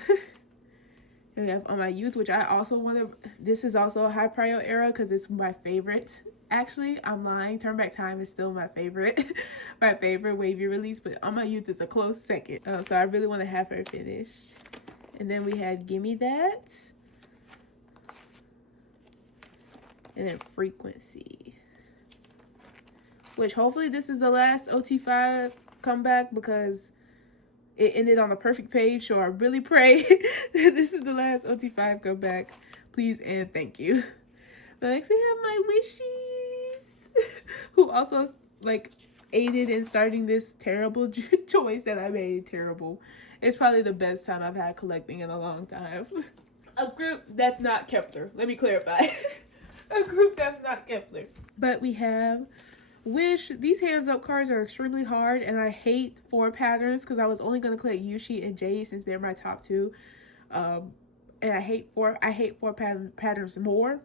We have On My Youth, which I also want to, this is also a high prior era because it's my favorite. Actually, I'm lying. Turn Back Time is still my favorite, my favorite wayv release, but On My Youth is a close second. So I really want to have her finish. And then we had Gimme That. And then Frequency. Which hopefully this is the last OT5 comeback, because it ended on a perfect page, so I really pray that this is the last OT5 comeback. Please and thank you. But next we have my wishies, who also like aided in starting this terrible choice that I made. Terrible. It's probably the best time I've had collecting in a long time. A group that's not kep1er. Let me clarify. A group that's not kep1er. But we have Wish. These hands up cards are extremely hard, and I hate 4 patterns because I was only going to collect Yushi and jaehee since they're my top 2. And I hate 4 patterns more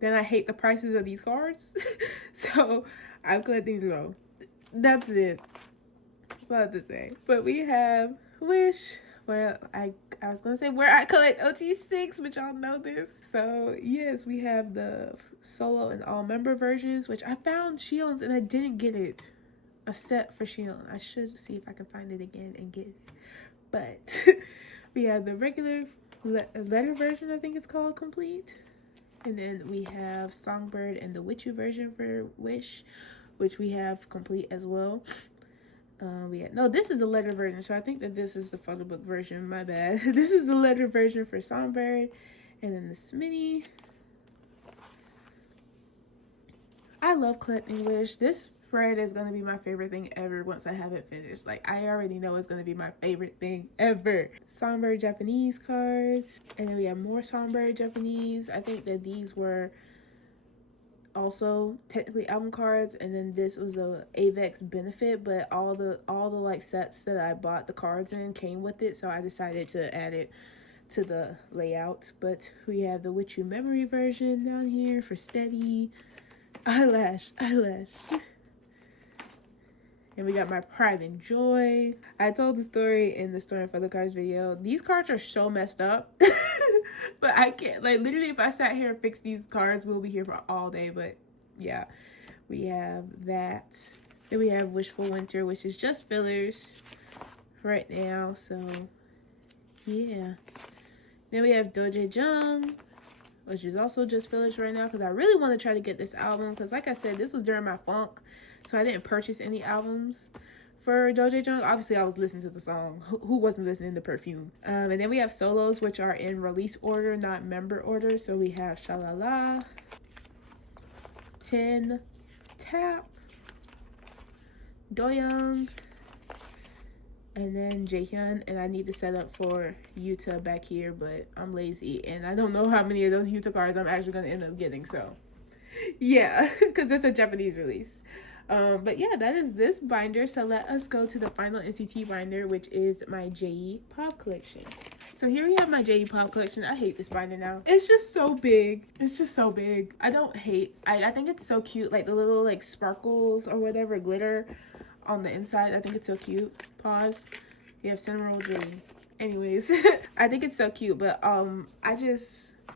than I hate the prices of these cards. So I'm collecting low. That's it. That's all I have to say. But we have Wish, where I was going to say where I collect OT6, but y'all know this. So yes, we have the solo and all member versions, which I found Shion's and I didn't get it. A set for Shion. I should see if I can find it again and get it. But we have the regular letter version, I think it's called, complete. And then we have Songbird and the Witchy version for Wish, which we have complete as well. No, this is the letter version, so I think that this is the photo book version. My bad. This is the letter version for Songbird, and then the Smitty. I love collecting Wish. This spread is going to be my favorite thing ever once I have it finished. Like, I already know it's going to be my favorite thing ever. Songbird Japanese cards. And then we have more Songbird Japanese. I think that these were also technically album cards, and then this was a Avex benefit, but all the like sets that I bought the cards in came with it, so I decided to add it to the layout. But we have the With You Memory version down here for steady. Eyelash. And we got my Pride and Joy. I told the story in the Story and Photocards video. These cards are so messed up. But I can't, like, literally if I sat here and fixed these cards, we'll be here for all day. But yeah, we have that. Then we have Wishful Winter, which is just fillers right now. So yeah. Then we have Doja Jung, which is also just fillers right now, because I really want to try to get this album, because like I said, this was during my funk, so I didn't purchase any albums for Doja Jung. Obviously, I was listening to the song. Who wasn't listening to Perfume? And then we have solos, which are in release order, not member order. So we have Shalala, 10, Tap, Doyoung, and then Jaehee. And I need to set up for Yuta back here, but I'm lazy, and I don't know how many of those Yuta cards I'm actually going to end up getting. So yeah, because it's a Japanese release. But yeah, that is this binder. So let us go to the final NCT binder, which is my jaehee pop collection. So here we have my jaehee pop collection. I hate this binder now. It's just so big. It's just so big. I don't hate. I think it's so cute. Like the little like sparkles or whatever glitter on the inside. I think it's so cute. Pause. You have cinnamon roll jaehee. Anyways, I think it's so cute. But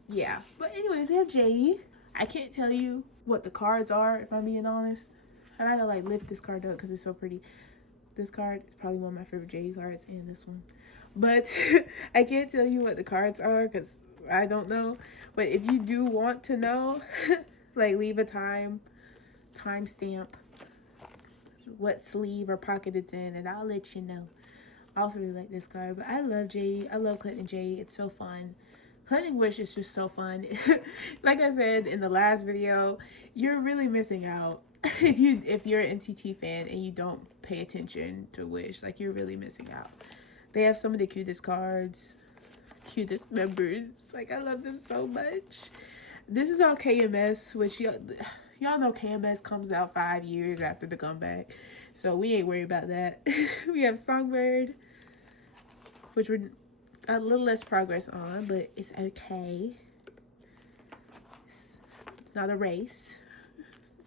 yeah. But anyways, we have jaehee. I can't tell you what the cards are, if I'm being honest. I gotta like lift this card up because it's so pretty. This card is probably one of my favorite jaehee cards, and this one. But I can't tell you what the cards are because I don't know. But if you do want to know, like leave a timestamp, what sleeve or pocket it's in, and I'll let you know. I also really like this card, but I love jaehee. I love collecting jaehee. It's so fun. Collecting Wish is just so fun. Like I said in the last video, you're really missing out if you're an NCT fan and you don't pay attention to Wish. Like, you're really missing out. They have some of the cutest cards, cutest members. Like, I love them so much. This is all KMS, which y'all know KMS comes out 5 years after the comeback, so we ain't worried about that. We have Songbird, which we're a little less progress on, but it's okay. It's not a race.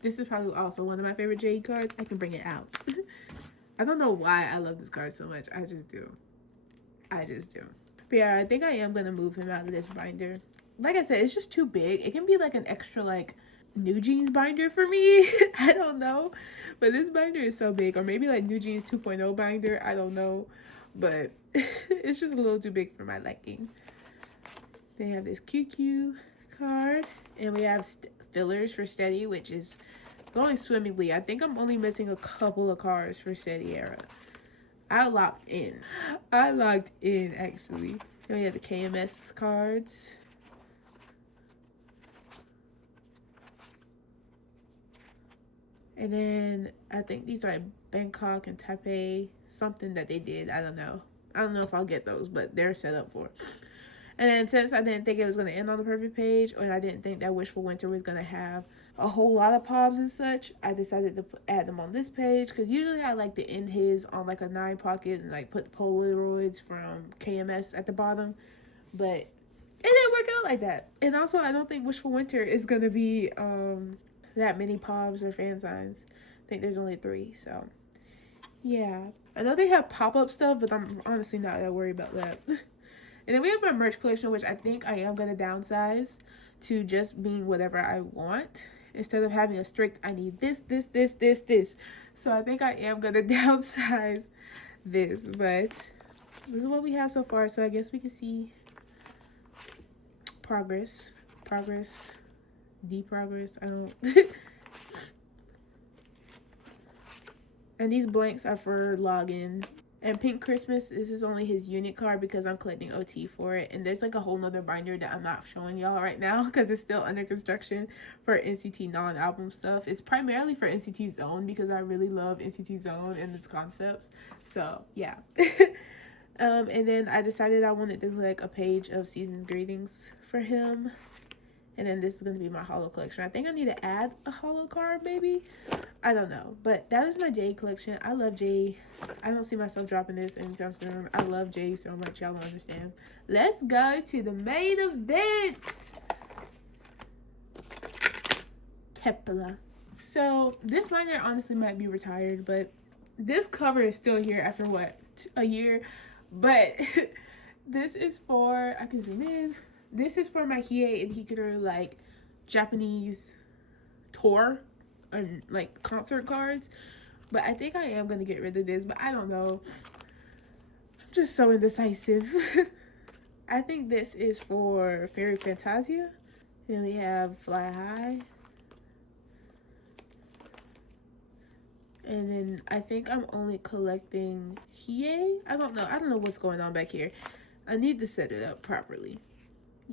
This is probably also one of my favorite jaehee cards. I can bring it out. I don't know why I love this card so much. I just do. But yeah, I think I am going to move him out of this binder. Like I said, it's just too big. It can be like an extra like New Jeans binder for me. I don't know. But this binder is so big. Or maybe like New Jeans 2.0 binder. I don't know. But it's just a little too big for my liking. They have this QQ card. And we have fillers for Steady, which is going swimmingly. I think I'm only missing a couple of cards for Steady Era. I locked in, actually. Then we have the KMS cards. And then I think these are Bangkok and Taipei, something that they did. I don't know if I'll get those, but they're set up for. And then since I didn't think it was going to end on the perfect page, and I didn't think that Wishful Winter was going to have a whole lot of pobs and such, I decided to add them on this page, because usually I like to end his on like a 9 pocket and like put Polaroids from KMS at the bottom, but it didn't work out like that. And also, I don't think Wishful Winter is going to be that many pobs or fan signs. I think there's only 3, so yeah. I know they have pop-up stuff, but I'm honestly not that worried about that. And then we have my merch collection, which I think I am going to downsize to just being whatever I want, instead of having a strict, I need this. So I think I am going to downsize this, but this is what we have so far. So I guess we can see progress, deprogress. I don't. And these blanks are for login. And Pink Christmas, this is only his unit card because I'm collecting OT for it. And there's like a whole nother binder that I'm not showing y'all right now because it's still under construction for NCT non-album stuff. It's primarily for NCT Zone because I really love NCT Zone and its concepts. So, yeah. And then I decided I wanted to collect a page of season's greetings for him. And then this is going to be my holo collection. I think I need to add a holo card, maybe. I don't know. But that is my jaehee collection. I love jaehee. I don't see myself dropping this anytime soon. I love jaehee so much. Y'all don't understand. Let's go to the main event. kep1er. So, this binder honestly might be retired. But this cover is still here after, what, a year? But this is for... I can zoom in. This is for my hiyyih and hikaru, like, Japanese tour and, like, concert cards. But I think I am going to get rid of this, but I don't know. I'm just so indecisive. I think this is for Fairy Fantasia. Then we have Fly High. And then I think I'm only collecting hiyyih. I don't know. I don't know what's going on back here. I need to set it up properly.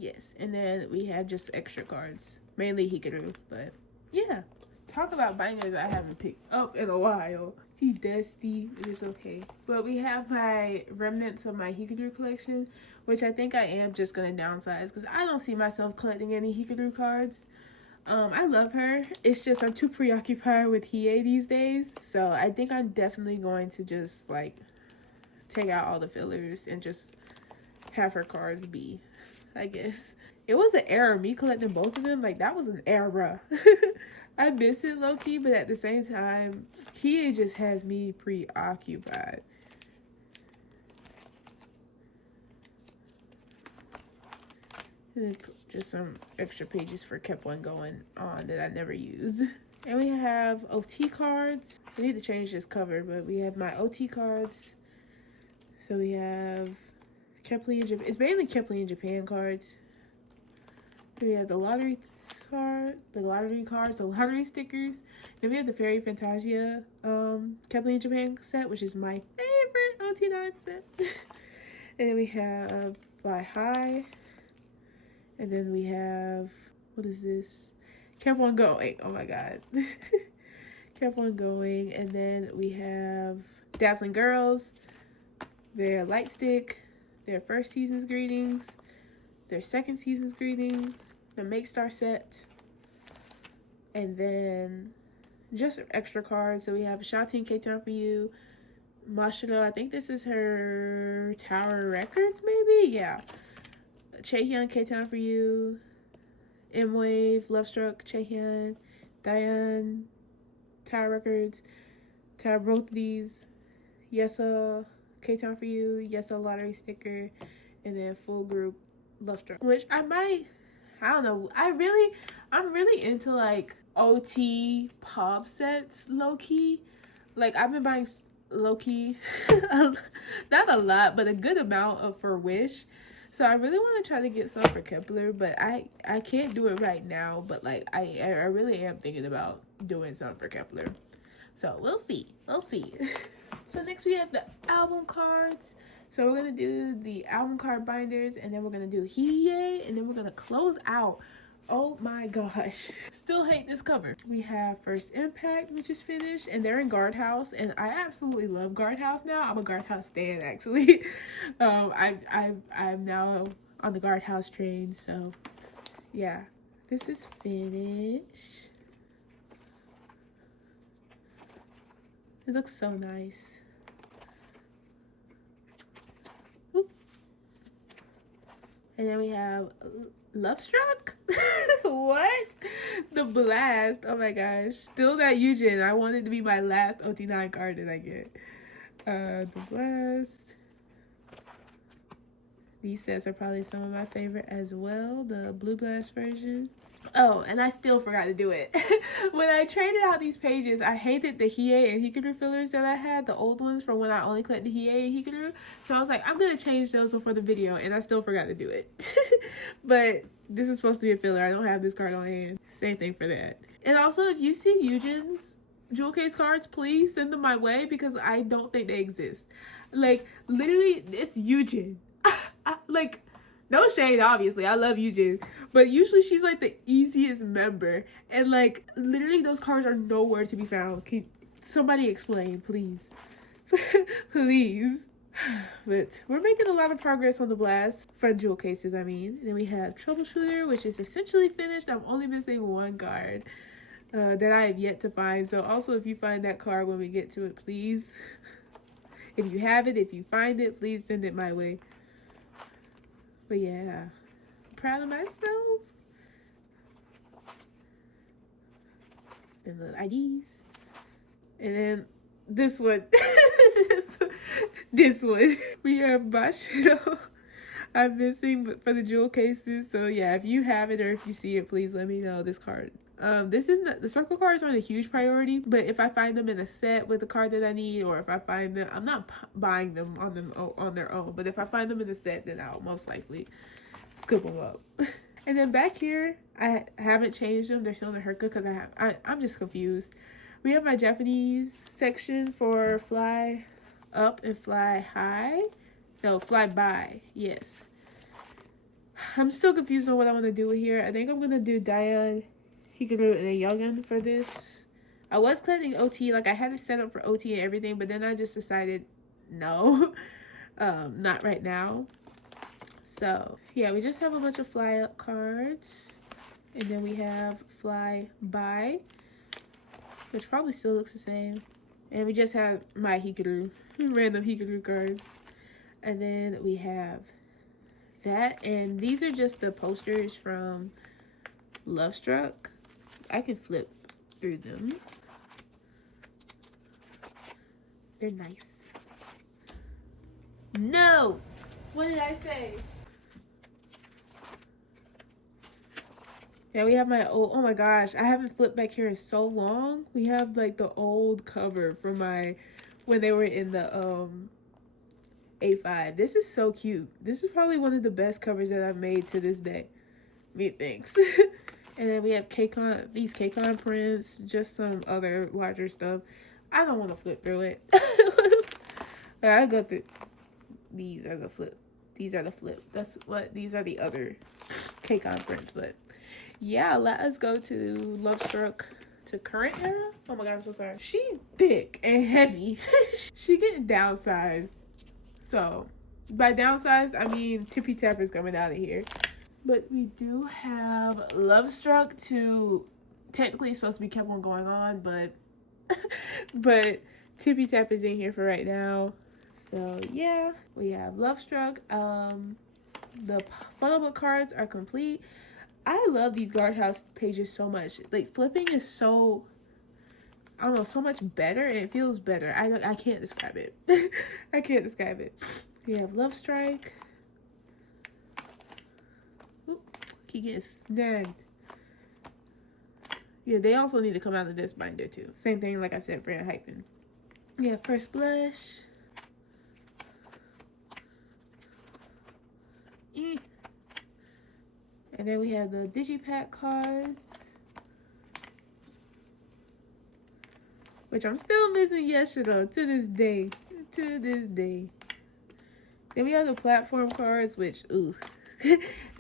Yes, and then we have just extra cards, mainly hikaru, but yeah. Talk about binders I haven't picked up in a while. She dusty, it is okay. But we have my remnants of my hikaru collection, which I think I am just gonna downsize because I don't see myself collecting any hikaru cards. I love her. It's just I'm too preoccupied with hiyyih these days, so I think I'm definitely going to just like take out all the fillers and just have her cards be. I guess it was an error me collecting both of them. Like, that was an error. I miss it low-key, but at the same time, he just has me preoccupied. And then just some extra pages for kep1er going on that I never used. And we have OT cards. I need to change this cover, but we have my OT cards. So we have kep1er in Japan. It's mainly kep1er in Japan cards. Then we have the lottery card, the lottery stickers. Then we have the Fairy Fantasia kep1er in Japan set, which is my favorite OT9 set. And then we have Fly High. And then we have, what is this? kep1er Going. Oh my god. kep1er Going. And then we have Dazzling Girls, their light stick, their first season's greetings, their second season's greetings, the Make Star set, and then just extra cards. So we have Shotaro haechan for you, Mashiro, I think this is her Tower Records, maybe? Yeah. Suhyeon haechan for you, wayv, Lovestruck, Suhyeon, Diane, Tower Records, Tower both of these, Yesa, haechan for you, Yesa lottery sticker, and then full group Lovestruck, which I don't know, I'm really into like OT pop sets low-key. Like, I've been buying low-key not a lot, but a good amount of for Wish. So I really want to try to get some for kep1er, but I can't do it right now. But like I really am thinking about doing some for kep1er. So we'll see. So next we have the album cards. So we're gonna do the album card binders, and then we're gonna do hiyyih, and then we're gonna close out. Oh my gosh, still hate this cover. We have First Impact, which is finished, and they're in Guardhouse, and I absolutely love Guardhouse now. I'm a Guardhouse stan, actually. I'm now on the Guardhouse train, so yeah. This is finished. It looks so nice. Oop. And then we have Lovestruck? What? The Blast. Oh my gosh. Still that Yujin. I want it to be my last OT9 card that I get. The Blast. These sets are probably some of my favorite as well. The Blue Blast version. Oh, and I still forgot to do it. When I traded out these pages, I hated the hiyyih and hikaru fillers that I had, the old ones from when I only collected hiyyih and hikaru. So I was like, I'm going to change those before the video, and I still forgot to do it. But this is supposed to be a filler. I don't have this card on hand. Same thing for that. And also, if you see Yujin's jewel case cards, please send them my way because I don't think they exist. Like, literally, it's Yujin. Like, no shade, obviously. I love Yujin. But usually she's like the easiest member. And like, literally those cards are nowhere to be found. Can somebody explain, please? Please. But we're making a lot of progress on the blast front jewel cases, I mean. And then we have Troubleshooter, which is essentially finished. I'm only missing one card that I have yet to find. So also, if you find that card when we get to it, please. If you have it, if you find it, please send it my way. But yeah, I'm proud of myself. And the IDs. And then this one. this one. We have Bashido. I'm missing for the jewel cases. So yeah, if you have it or if you see it, please let me know. This card. This is not, the circle cards aren't a huge priority, but if I find them in a set with the card that I need, or if I find them, I'm not buying them on their own, but if I find them in a set, then I'll most likely scoop them up. And then back here, I haven't changed them. They're still in the Herka because I'm just confused. We have my Japanese section for fly up and fly high. No, fly by. Yes. I'm still confused on what I want to do here. I think I'm going to do Daeon, Hikaru, and a yujin for this. I was collecting OT. Like, I had it set up for OT and everything, but then I just decided, no. Not right now. So, yeah, we just have a bunch of fly up cards. And then we have fly by, which probably still looks the same. And we just have my hikaru, random hikaru cards. And then we have that. And these are just the posters from Love Struck. I can flip through them. They're nice. No! What did I say? Yeah, we have my old, oh my gosh, I haven't flipped back here in so long. We have like the old cover from when they were in the A5. This is so cute. This is probably one of the best covers that I've made to this day. Methinks. And then we have these kep1er prints, just some other larger stuff. I don't want to flip through it. I go through. These are the flip. These are the flip. These are the other kep1er prints. But yeah, let us go to Love Struck to current era. Oh my god, I'm so sorry. She thick and heavy. She getting downsized. So by downsized, I mean Tippy Tap is coming out of here. But we do have Love Struck to, technically it's supposed to be kep1er going on, but but Tippy Tap is in here for right now. So yeah, we have Love Struck. The photo book cards are complete. I love these guardhouse pages so much. Like, flipping is so, I don't know, so much better, and it feels better. I can't describe it. I can't describe it. We have Love Strike. Oop, keep getting snagged. Yeah, they also need to come out of this binder too. Same thing, like I said, for enhypen. Yeah, First Blush. And then we have the Digipack cards, which I'm still missing Yashiro to this day. To this day. Then we have the platform cards, which, ooh.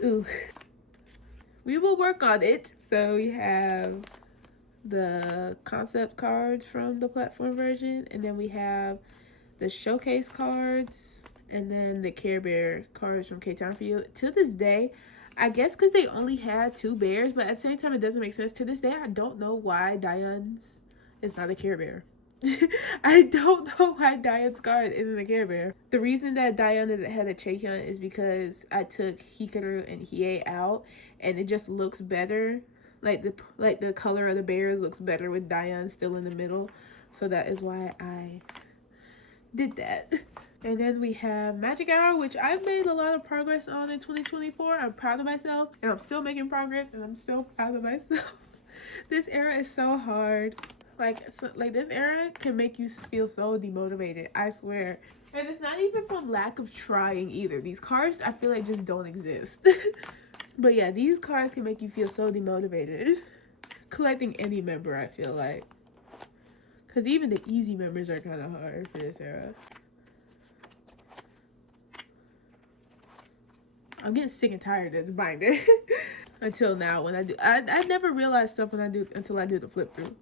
Ooh. We will work on it. So we have the concept cards from the platform version. And then we have the showcase cards. And then the Care Bear cards from K-Town for You. To this day, I guess because they only had 2 bears, but at the same time, it doesn't make sense. To this day, I don't know why Daeon's is not a Care Bear. I don't know why Daeon's card isn't a Care Bear. The reason that Daeon isn't had a jaehee is because I took hikaru and hiyyih out, and it just looks better. Like the color of the bears looks better with Daeon still in the middle. So that is why I did that. And then we have Magic Hour, which I've made a lot of progress on in 2024. I'm proud of myself, and I'm still making progress, and I'm still proud of myself. This era is so hard. Like this era can make you feel so demotivated, I swear. And it's not even from lack of trying either. These cards, I feel like, just don't exist. But yeah, these cards can make you feel so demotivated. Collecting any member, I feel like. Because even the easy members are kind of hard for this era. I'm getting sick and tired of the binder. Until now, when I never realized stuff until I do the flip through.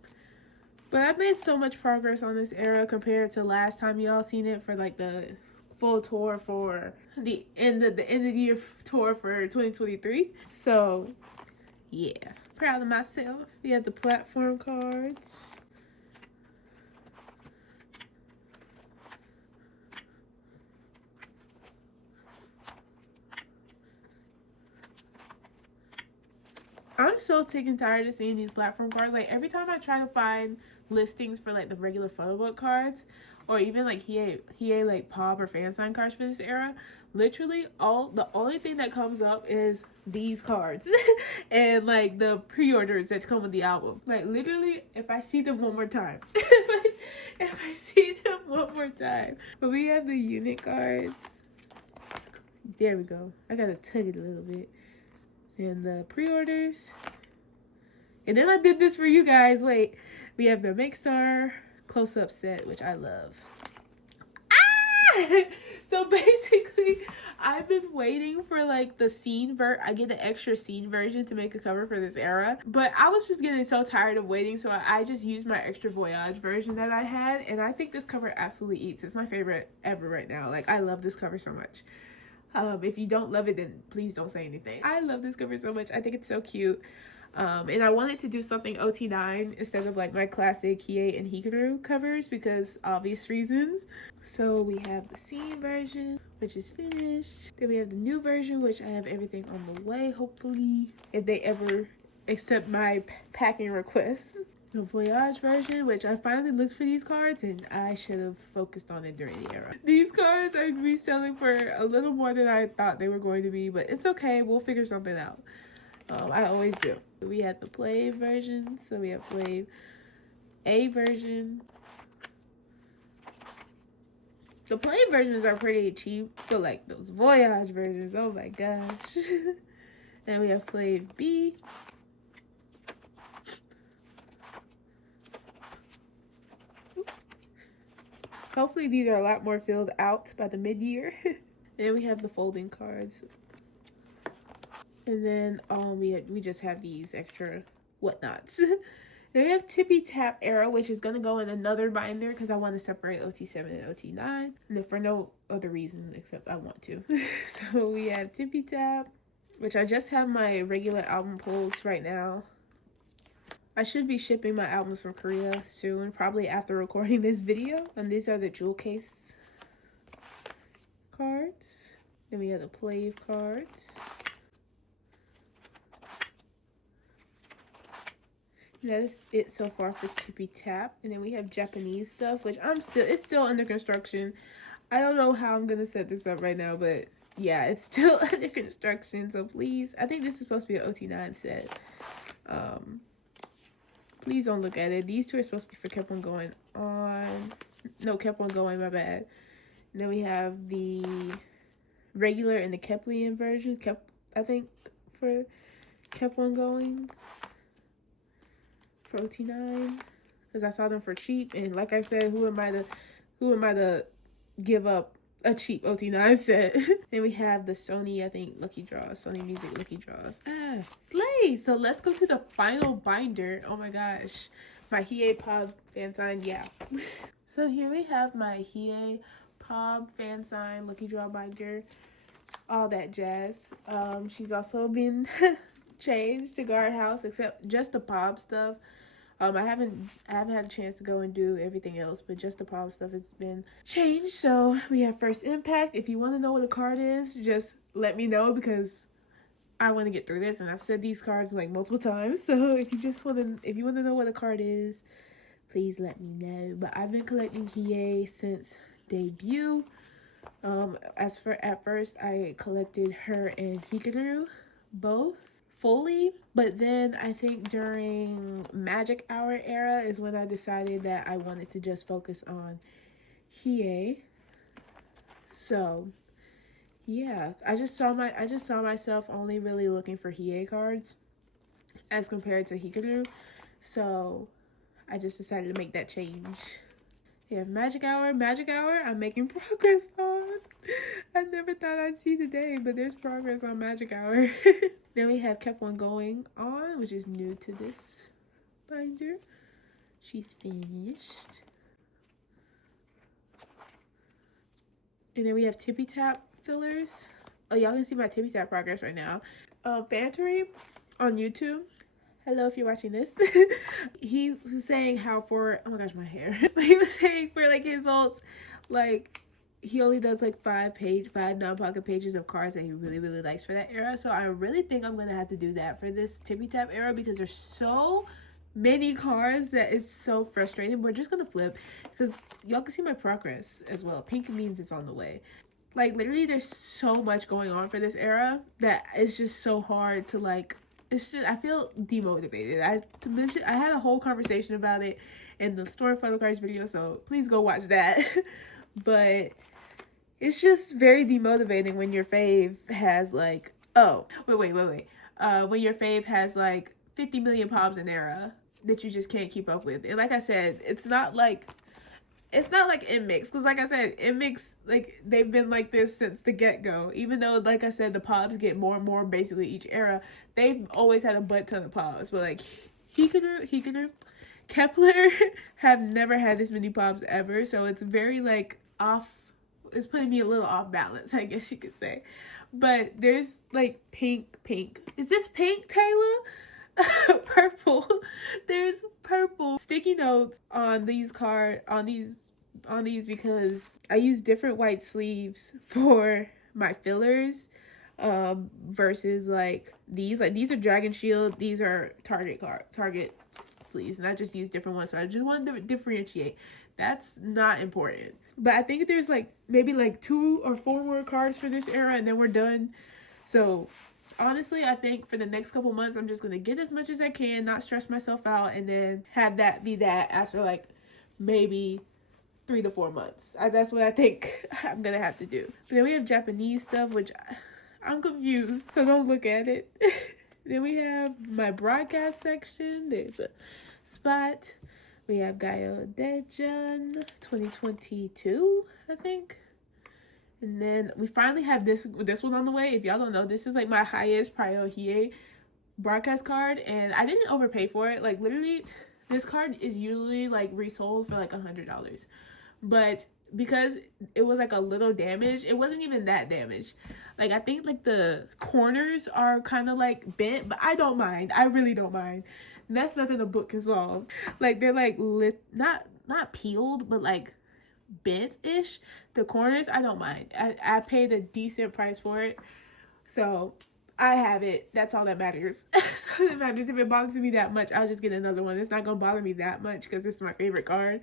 But I've made so much progress on this era compared to last time y'all seen it for like the full tour for the end of the year tour for 2023. So yeah, proud of myself. We have the platform cards. I'm so sick and tired of seeing these platform cards. Like every time I try to find listings for like the regular photo book cards, or even like hiyyih like pop or fan sign cards for this era, literally the only thing that comes up is these cards and like the pre-orders that come with the album. Like literally, if I see them one more time, if I see them one more time. But we have the unit cards. There we go. I gotta tug it a little bit. And the pre-orders. And then I did this for you guys. Wait, we have the Make Star close-up set, which I love. Ah! So basically, I've been waiting for like the scene I get the extra scene version to make a cover for this era. But I was just getting so tired of waiting, so I just used my extra voyage version that I had. And I think this cover absolutely eats. It's my favorite ever right now. Like, I love this cover so much. If you don't love it, then please don't say anything. I love this cover so much. I think it's so cute. And I wanted to do something OT9 instead of like my classic hiyyih and hikaru covers because obvious reasons. So we have the scene version, which is finished. Then we have the new version, which I have everything on the way, hopefully, if they ever accept my packing requests. The Voyage version, which I finally looked for these cards and I should have focused on it during the era. These cards are reselling for a little more than I thought they were going to be, but it's okay. We'll figure something out. I always do. We have the play version, so we have play A version. The play versions are pretty cheap, but like those Voyage versions, oh my gosh. Then we have play B. Hopefully these are a lot more filled out by the mid-year. Then we have the folding cards. And then we just have these extra whatnots. Then we have Tippy Tap era, which is going to go in another binder because I want to separate OT7 and OT9. And then for no other reason except I want to. So we have Tippy Tap, which I just have my regular album pulls right now. I should be shipping my albums from Korea soon, probably after recording this video. And these are the jewel case cards. Then we have the play cards. And that is it so far for Tippy Tap. And then we have Japanese stuff, which it's still under construction. I don't know how I'm gonna set this up right now, but yeah, it's still under construction. So please, I think this is supposed to be an OT9 set. Please don't look at it. These two are supposed to be for kep1er going on. No, kep1er going, my bad. And then we have the regular and the kep1er versions. I think for kep1er going for OT9. Because I saw them for cheap. And like I said, who am I to give up a cheap OT9 set? Then we have the Sony, I think, Lucky Draws. Sony Music Lucky Draws. Ah, slay! So let's go to the final binder. Oh my gosh. My hiyyih Pob fan sign, yeah. So here we have my hiyyih Pob fan sign Lucky Draw binder. All that jazz. She's also been changed to Guardhouse, except just the Pob stuff. I haven't had a chance to go and do everything else, but just the pop stuff has been changed. So we have First Impact. If you want to know what a card is, just let me know because I want to get through this, and I've said these cards like multiple times. So if you want to know what a card is, please let me know. But I've been collecting hiyyih since debut. At first I collected her and hikaru both fully, but then I think during Magic Hour era is when I decided that I wanted to just focus on hiyyih. So yeah, I just saw myself only really looking for hiyyih cards as compared to hikaru, so I just decided to make that change. Yeah, Magic Hour. Magic Hour, I'm making progress on. I never thought I'd see the day, but there's progress on Magic Hour. Then we have kep1er going on, which is new to this binder. She's finished. And then we have tippy tap fillers. Oh, y'all can see my tippy tap progress right now. Fantory on YouTube. Hello, if you're watching this. He was saying how for, oh my gosh, my hair. He was saying for like his ults, like he only does like 5 non-pocket pages of cards that he really likes for that era. So I really think I'm gonna have to do that for this tippy tap era because there's so many cards that is so frustrating. We're just gonna flip because y'all can see my progress as well. Pink means it's on the way. Like literally there's so much going on for this era that it's just so hard to like, it's just, I feel demotivated. I had a whole conversation about it in the store photocards video, so please go watch that. But it's just very demotivating when your fave has like, oh, wait. When your fave has like 50 million pobs in era that you just can't keep up with. And like I said, it's not like Inmix, because like I said, Inmix, like they've been like this since the get-go. Even though, like I said, the pobs get more and more basically each era, they've always had a butt ton of pobs. But like hikaru, kep1er have never had this many pobs ever, so it's very like off. It's putting me a little off balance, I guess you could say. But there's like pink. Is this pink, Tayla? Purple. There's purple sticky notes on these because I use different white sleeves for my fillers versus like these are Dragon Shield, these are Target sleeves, and I just use different ones. So I just wanted to differentiate. That's not important, but I think there's like maybe like 2 or 4 more cards for this era and then we're done. So honestly, I think for the next couple months, I'm just going to get as much as I can, not stress myself out, and then have that be that after like maybe 3 to 4 months. That's what I think I'm going to have to do. But then we have Japanese stuff, which I'm confused, so don't look at it. Then we have my broadcast section. There's a spot. We have Gaio Daejeon 2022, I think. And then we finally have this one on the way. If y'all don't know, this is like my highest priority broadcast card, and I didn't overpay for it. Like literally, this card is usually like resold for like $100, but because it was like a little damaged, it wasn't even that damaged. Like I think like the corners are kind of like bent, but I don't mind. I really don't mind. And that's nothing the book can solve. Like they're like not peeled, but like bent-ish. The corners, I don't mind. I paid a decent price for it, so I have it. That's all that matters. So it matters. If it bothers me that much, I'll just get another one. It's not gonna bother me that much because it's my favorite card.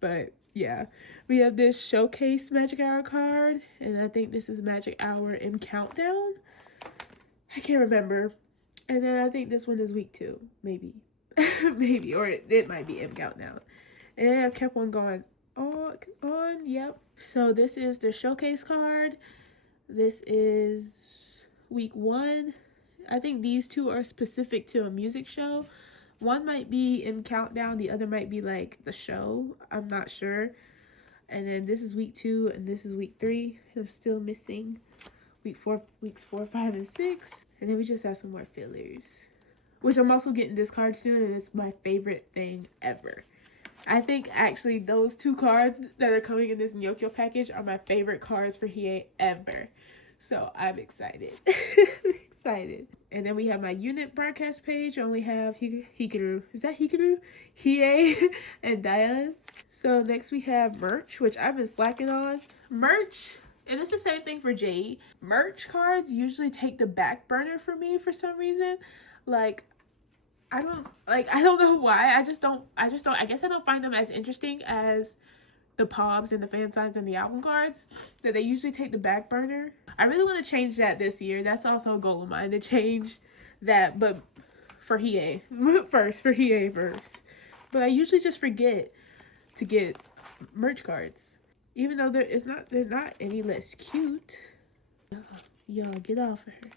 But yeah, we have this showcase Magic Hour card, and I think this is Magic Hour M Countdown. I can't remember. And then I think this one is week 2, maybe. Maybe, or it might be M Countdown. And then I've kept one going on, yep. So this is the showcase card. This is week 1. I think these 2 are specific to a music show. One might be in Countdown, the other might be like the show. I'm not sure. And then this is week 2 and this is week 3. I'm still missing weeks 4, 5, and 6. And then we just have some more fillers, which I'm also getting this card soon, and it's my favorite thing ever. I think actually those 2 cards that are coming in this Nyokyo package are my favorite cards for hiyyih ever. So I'm excited. Excited. And then we have my unit broadcast page. I only have hikaru. Is that hikaru? Hiyyih and Daeon. So next we have merch, which I've been slacking on. Merch, and it's the same thing for jaehee. Merch cards usually take the back burner for me for some reason. Like, I don't know why. I guess I don't find them as interesting as the pobs and the fan signs and the album cards, that they usually take the back burner. I really want to change that this year. That's also a goal of mine, to change that, but for hiyyih first. But I usually just forget to get merch cards, even though they're not any less cute. Y'all get off of her.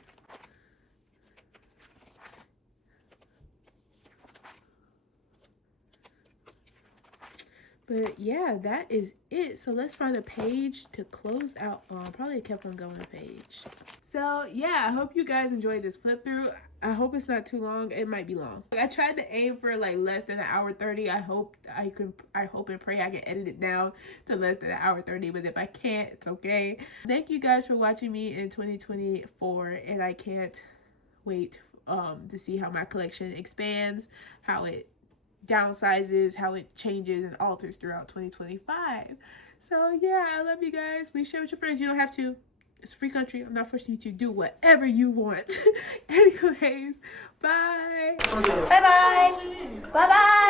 But yeah, that is it. So let's find a page to close out on. Probably a kep1er going page. So yeah, I hope you guys enjoyed this flip through. I hope it's not too long. It might be long. I tried to aim for like less than an hour 30. I hope and pray I can edit it down to less than an hour 30. But if I can't, it's okay. Thank you guys for watching me in 2024, and I can't wait to see how my collection expands, how it downsizes, how it changes and alters throughout 2025. So yeah, I love you guys. Please share with your friends. You don't have to. It's a free country. I'm not forcing you to do whatever you want. Anyways, bye. Bye bye. Bye bye.